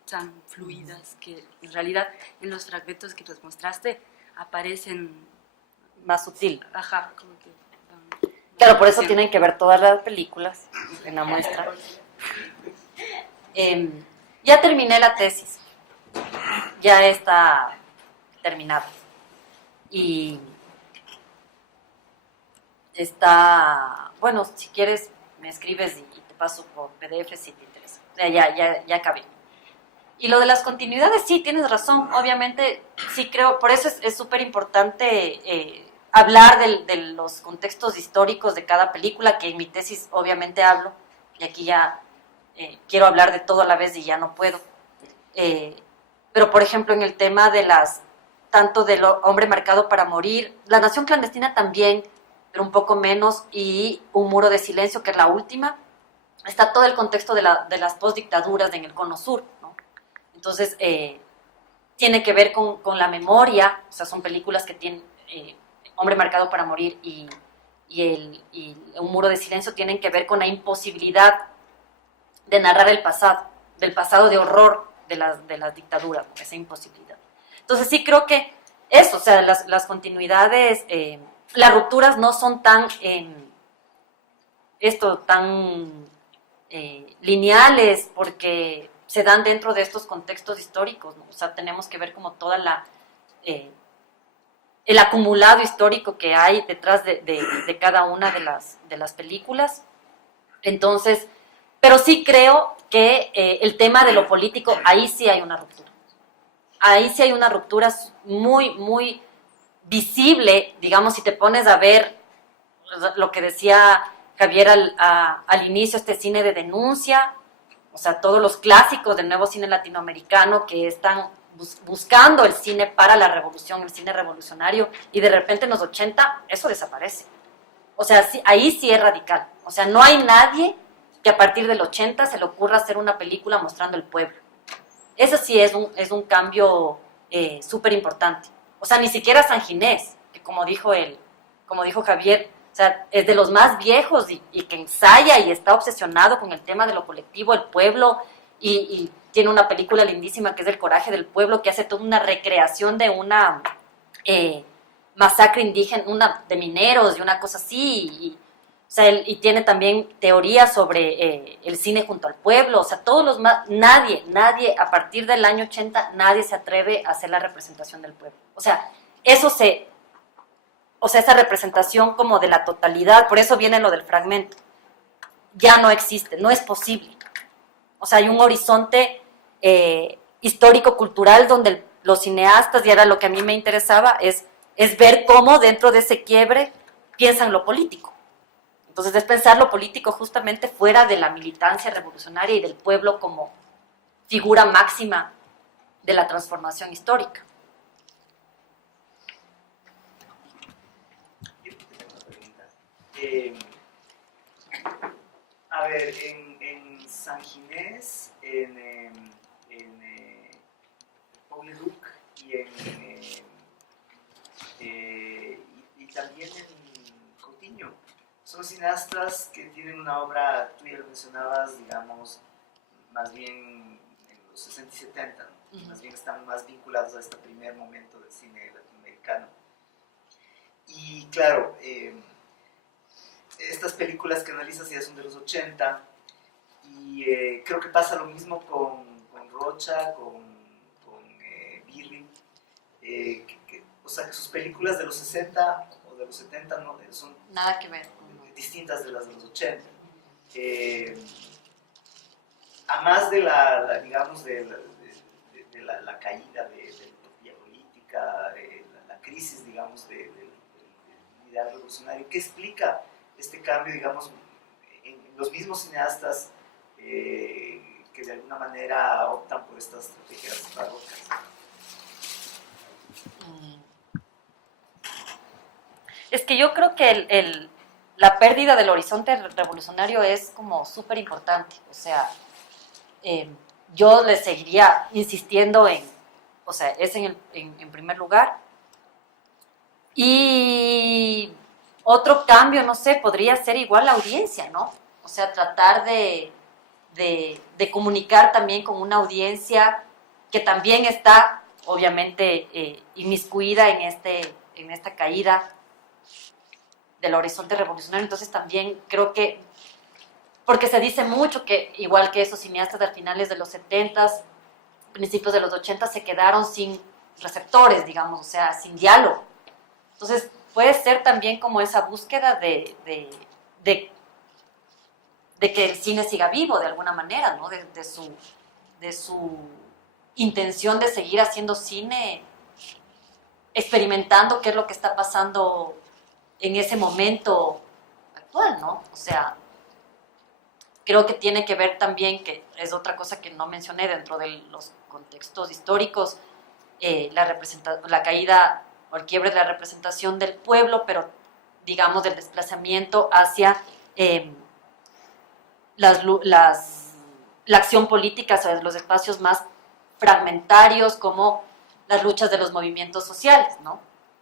tan fluidas que en realidad en los fragmentos que nos mostraste aparecen más sutil. Como que claro, por eso tienen que ver todas las películas en la muestra. Ya terminé la tesis, ya está terminada, y está, bueno, si quieres me escribes y te paso por PDF si te interesa. O sea, ya acabé. Y lo de las continuidades, sí, tienes razón, obviamente, sí creo, por eso es súper importante hablar de los contextos históricos de cada película, que en mi tesis obviamente hablo, y aquí ya quiero hablar de todo a la vez y ya no puedo. Pero, por ejemplo, en el tema de tanto del hombre marcado para morir, La nación clandestina también, pero un poco menos, y Un muro de silencio, que es la última, está todo el contexto de las postdictaduras en el Cono Sur, ¿no? Entonces, tiene que ver con la memoria, o sea, son películas que tienen Hombre marcado para morir y Un muro de silencio tienen que ver con la imposibilidad de narrar el pasado, del pasado de horror de las dictaduras, esa imposibilidad. Entonces, sí creo que eso, o sea, las continuidades, las rupturas no son tan lineales, porque se dan dentro de estos contextos históricos, ¿no? O sea, tenemos que ver como toda el acumulado histórico que hay detrás de cada una de las películas. Entonces, pero sí creo que el tema de lo político, ahí sí hay una ruptura. Ahí sí hay una ruptura muy, muy visible, digamos, si te pones a ver lo que decía Javier al inicio, este cine de denuncia, o sea, todos los clásicos del nuevo cine latinoamericano que están buscando el cine para la revolución, el cine revolucionario, y de repente en los 80 eso desaparece. O sea, sí, ahí sí es radical. O sea, no hay nadie que a partir del 80 se le ocurra hacer una película mostrando el pueblo. Eso sí es un cambio súper importante. O sea, ni siquiera San Ginés, que como dijo Javier, o sea, es de los más viejos y que ensaya y está obsesionado con el tema de lo colectivo, el pueblo, y tiene una película lindísima que es El coraje del pueblo, que hace toda una recreación de una masacre indígena, de mineros y una cosa así, y tiene también teorías sobre el cine junto al pueblo. O sea, todos los más, nadie, a partir del año 80, nadie se atreve a hacer la representación del pueblo. O sea, esa representación como de la totalidad, por eso viene lo del fragmento, ya no existe, no es posible. O sea, hay un horizonte histórico-cultural donde los cineastas, y era lo que a mí me interesaba, es ver cómo dentro de ese quiebre piensan lo político. Entonces, es pensar lo político justamente fuera de la militancia revolucionaria y del pueblo como figura máxima de la transformación histórica. A ver, en San Ginés, en Paul-le-Duc y también en Coutinho. Son cineastas que tienen una obra, tú ya lo mencionabas, digamos, más bien en los 60 y 70, ¿no? Más bien están más vinculados a este primer momento del cine latinoamericano. Y claro, estas películas que analizas ya son de los 80, y creo que pasa lo mismo con Rocha, con Birri, o sea que sus películas de los 60 o de los 70 no, son nada que ver, distintas de las de los 80. A más de digamos, de la caída de la utopía política, la crisis, digamos, del ideal revolucionario, ¿qué explica este cambio, digamos, en los mismos cineastas que de alguna manera optan por estas estrategias barrocas? Es que yo creo que la pérdida del horizonte revolucionario es como súper importante. O sea, yo le seguiría insistiendo o sea, es en primer lugar. Y otro cambio, no sé, podría ser igual la audiencia, ¿no? O sea, tratar de comunicar también con una audiencia que también está, obviamente, inmiscuida en esta caída del horizonte revolucionario. Entonces también creo que, porque se dice mucho que igual que esos cineastas de finales de los 70s, principios de los 80s, se quedaron sin receptores, digamos, o sea, sin diálogo. Entonces puede ser también como esa búsqueda de que el cine siga vivo de alguna manera, ¿no? De su intención de seguir haciendo cine, experimentando qué es lo que está pasando en ese momento actual, ¿no? O sea, creo que tiene que ver también, que es otra cosa que no mencioné dentro de los contextos históricos, la caída o el quiebre de la representación del pueblo, pero digamos del desplazamiento hacia la acción política, o los espacios más fragmentarios, como las luchas de los movimientos sociales, ¿no?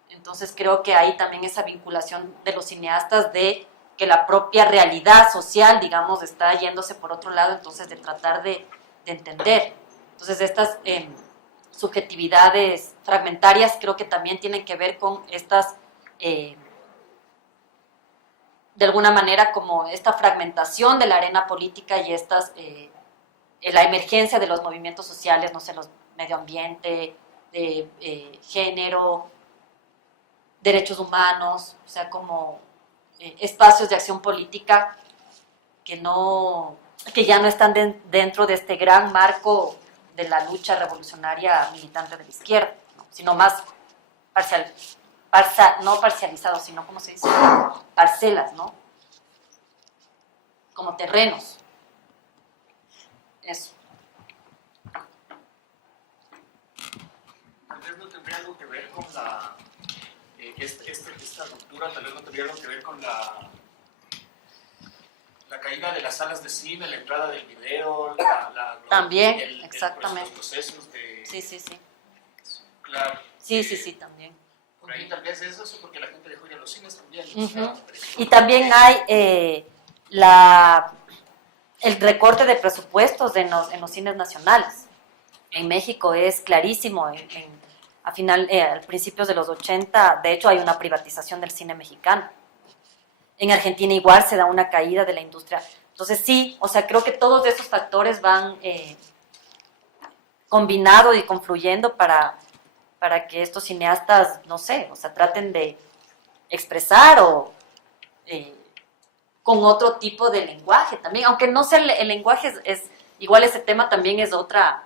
Entonces creo que hay también esa vinculación de los cineastas de que la propia realidad social, digamos, está yéndose por otro lado, entonces de tratar de entender. Entonces estas subjetividades fragmentarias creo que también tienen que ver con estas, de alguna manera, como esta fragmentación de la arena política y la emergencia de los movimientos sociales, no sé, los medio ambiente, género, derechos humanos, o sea, como espacios de acción política que ya no están dentro de este gran marco de la lucha revolucionaria militante de la izquierda, ¿no? Sino más no parcializado, sino, ¿cómo se dice? Parcelas, ¿no? Como terrenos. Eso. Tal vez no tendría algo que ver con esta ruptura, tal vez no tendría algo que ver con la caída de las salas de cine, la entrada del video, también, exactamente. Los procesos de... Sí. Claro. Sí, también. Por ahí tal vez eso, porque la gente dejó ir a los cines también. Uh-huh. Y también hay el recorte de presupuestos en los cines nacionales. En México es clarísimo, al principios de los 80, de hecho hay una privatización del cine mexicano. En Argentina igual se da una caída de la industria. Entonces sí, o sea, creo que todos esos factores van combinados y confluyendo para que estos cineastas, no sé, o sea, traten de expresar con otro tipo de lenguaje también, aunque no sé, el lenguaje igual ese tema también es otra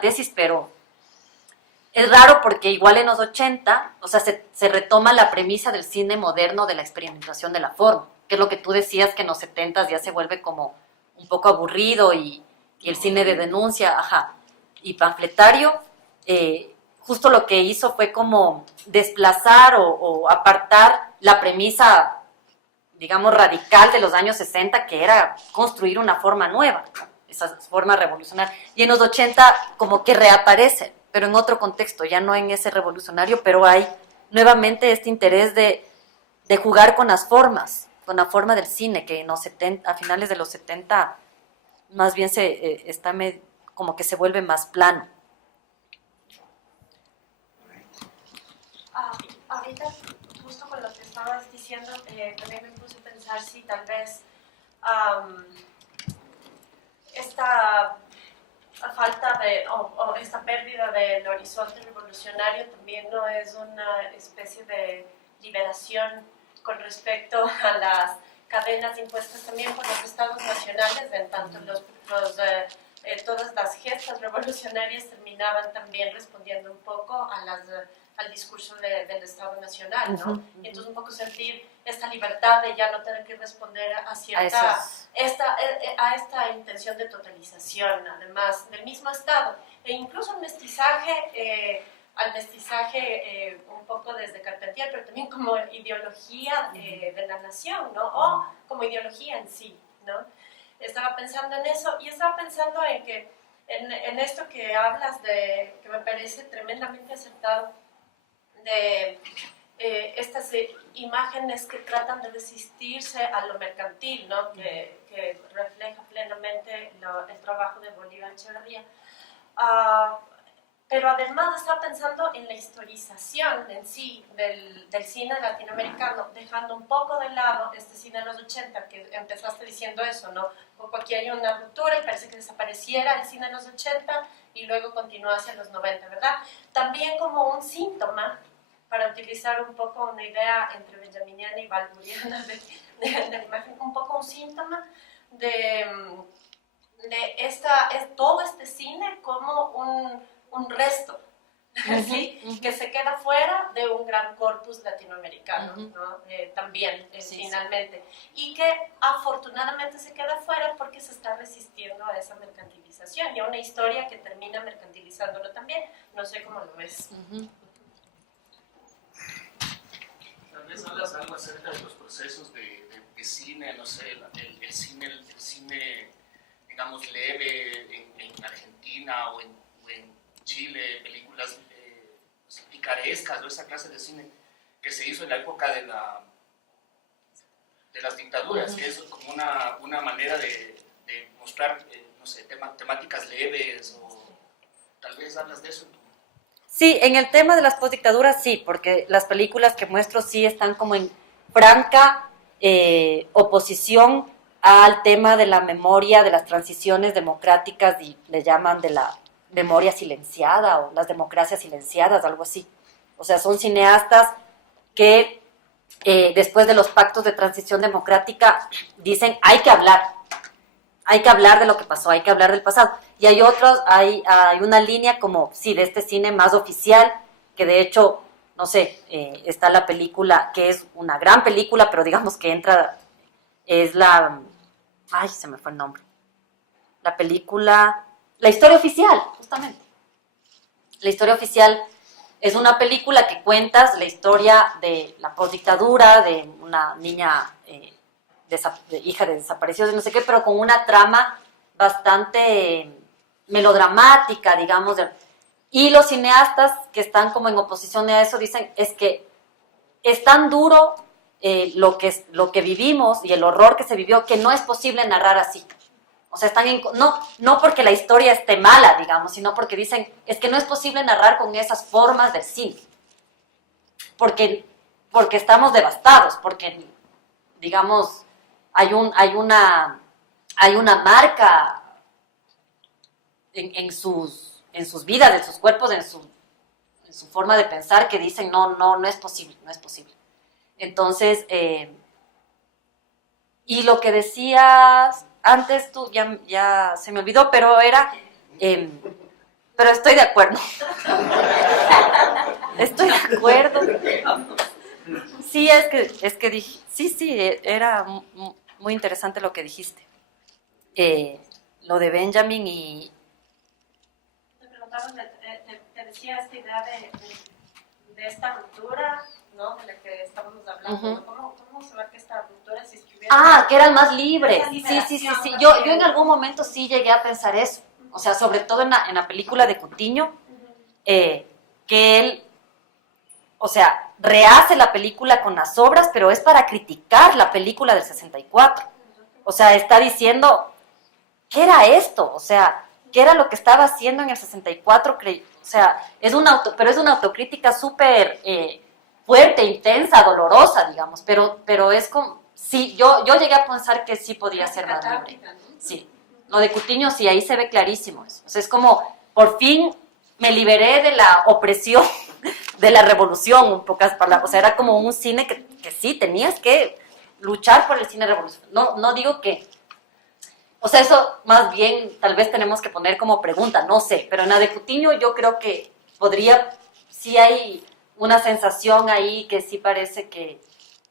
tesis, pero es raro porque igual en los 80, o sea, se retoma la premisa del cine moderno de la experimentación de la forma, que es lo que tú decías, que en los 70s ya se vuelve como un poco aburrido y el cine de denuncia, y panfletario, justo lo que hizo fue como desplazar o apartar la premisa, digamos, radical de los años 60, que era construir una forma nueva, esa forma revolucionaria. Y en los 80 como que reaparece, pero en otro contexto, ya no en ese revolucionario, pero hay nuevamente este interés de jugar con las formas, con la forma del cine, que a finales de los 70 más bien como que se vuelve más plano. Ahorita, justo con lo estabas diciendo, también me puse a pensar si tal vez esta falta de, o esta pérdida del horizonte revolucionario también no es una especie de liberación con respecto a las cadenas impuestas también por los estados nacionales, en tanto todas las gestas revolucionarias terminaban también respondiendo un poco al discurso del Estado Nacional, ¿no? Uh-huh. Y entonces un poco sentir esta libertad de ya no tener que responder a esta intención de totalización, además del mismo Estado, e incluso al mestizaje un poco desde Carpentier, pero también como ideología de la nación, ¿no? O como ideología en sí, ¿no? Estaba pensando en eso y estaba pensando en que en esto que hablas que me parece tremendamente acertado, de estas imágenes que tratan de resistirse a lo mercantil, ¿no? Que refleja plenamente el trabajo de Bolívar Echeverría. Pero además estaba pensando en la historización en sí del cine latinoamericano, dejando un poco de lado este cine de los 80, que empezaste diciendo eso, ¿no? Un poco aquí hay una ruptura y parece que desapareciera el cine de los 80 y luego continúa hacia los 90, ¿verdad? También como un síntoma, para utilizar un poco una idea entre benjaminiana y balburiana de la imagen, un poco un síntoma de todo este cine como un resto, ¿sí? Que se queda fuera de un gran corpus latinoamericano, ¿no? También, finalmente. Y que afortunadamente se queda fuera porque se está resistiendo a esa mercantilización y a una historia que termina mercantilizándolo también. No sé cómo lo ves. Tal vez hablas algo acerca de los procesos de cine, no sé, el cine, digamos, leve en Argentina o en Chile, películas picarescas o esa clase de cine que se hizo en la época de las dictaduras, que es como una manera de mostrar, no sé, temáticas leves, o tal vez hablas de eso. Sí, en el tema de las postdictaduras sí, porque las películas que muestro sí están como en franca oposición al tema de la memoria, de las transiciones democráticas, y le llaman de la memoria silenciada o las democracias silenciadas, algo así. O sea, son cineastas que después de los pactos de transición democrática dicen hay que hablar de lo que pasó, hay que hablar del pasado. Y hay otros, hay una línea como, sí, de este cine más oficial, que de hecho, no sé, está la película, que es una gran película, pero digamos que entra, es ay, se me fue el nombre. La película, La historia oficial, justamente. La historia oficial es una película que cuenta la historia de la postdictadura, de una niña hija de desaparecidos, no sé qué, pero con una trama bastante melodramática, digamos. Y los cineastas que están como en oposición a eso dicen, es que es tan duro lo que vivimos y el horror que se vivió, que no es posible narrar así. O sea, no porque la historia esté mala, digamos, sino porque dicen, es que no es posible narrar con esas formas del cine. Porque estamos devastados, porque, digamos, hay una marca en sus vidas, en sus cuerpos, en su forma de pensar, que dicen, no es posible, no es posible. Entonces, y lo que decías antes tú, ya se me olvidó, pero pero estoy de acuerdo. Estoy de acuerdo. Sí, es que dije, sí, era muy interesante lo que dijiste. Lo de Benjamin y... Te preguntaba, te decía esta idea de esta ruptura, ¿no? De la que estábamos hablando. Uh-huh. ¿Cómo se ve que esta ruptura si estuviera... que eran más libres. Sí. Yo en algún momento sí llegué a pensar eso. O sea, sobre todo en la película de Coutinho, que él, o sea, rehace la película con las obras, pero es para criticar la película del 64. O sea, está diciendo, ¿qué era esto? O sea, ¿qué era lo que estaba haciendo en el 64? O sea, pero es una autocrítica súper fuerte, intensa, dolorosa, digamos, pero es como, sí, yo llegué a pensar que sí podía ser más libre. Sí, lo de Cutiño sí, ahí se ve clarísimo eso. O sea, es como, por fin me liberé de la opresión de la revolución, en pocas palabras. O sea, era como un cine que sí, tenías que luchar por el cine revolucionario. No digo que... O sea, eso más bien tal vez tenemos que poner como pregunta, no sé. Pero en la de Cutiño yo creo que podría... Sí hay una sensación ahí que sí parece que...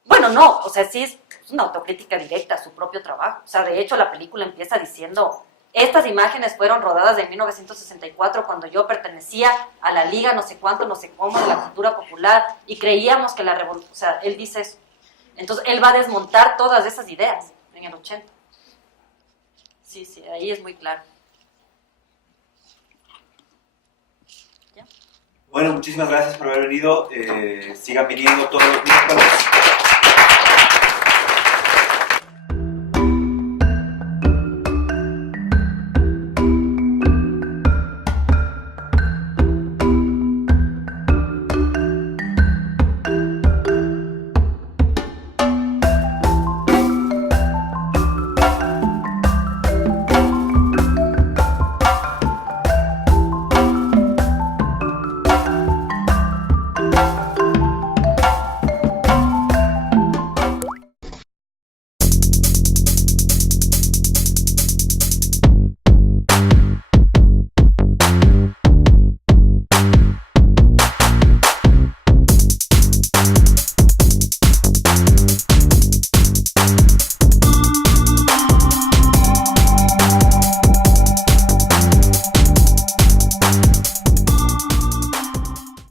Bueno, no, o sea, sí es una autocrítica directa a su propio trabajo. O sea, de hecho la película empieza diciendo... Estas imágenes fueron rodadas en 1964 cuando yo pertenecía a la Liga no sé cuánto, no sé cómo, de la cultura popular y creíamos que la revolución, o sea, él dice eso. Entonces, él va a desmontar todas esas ideas en el 80. Sí, ahí es muy claro. Bueno, muchísimas gracias por haber venido. Sigan viniendo todos los miércoles.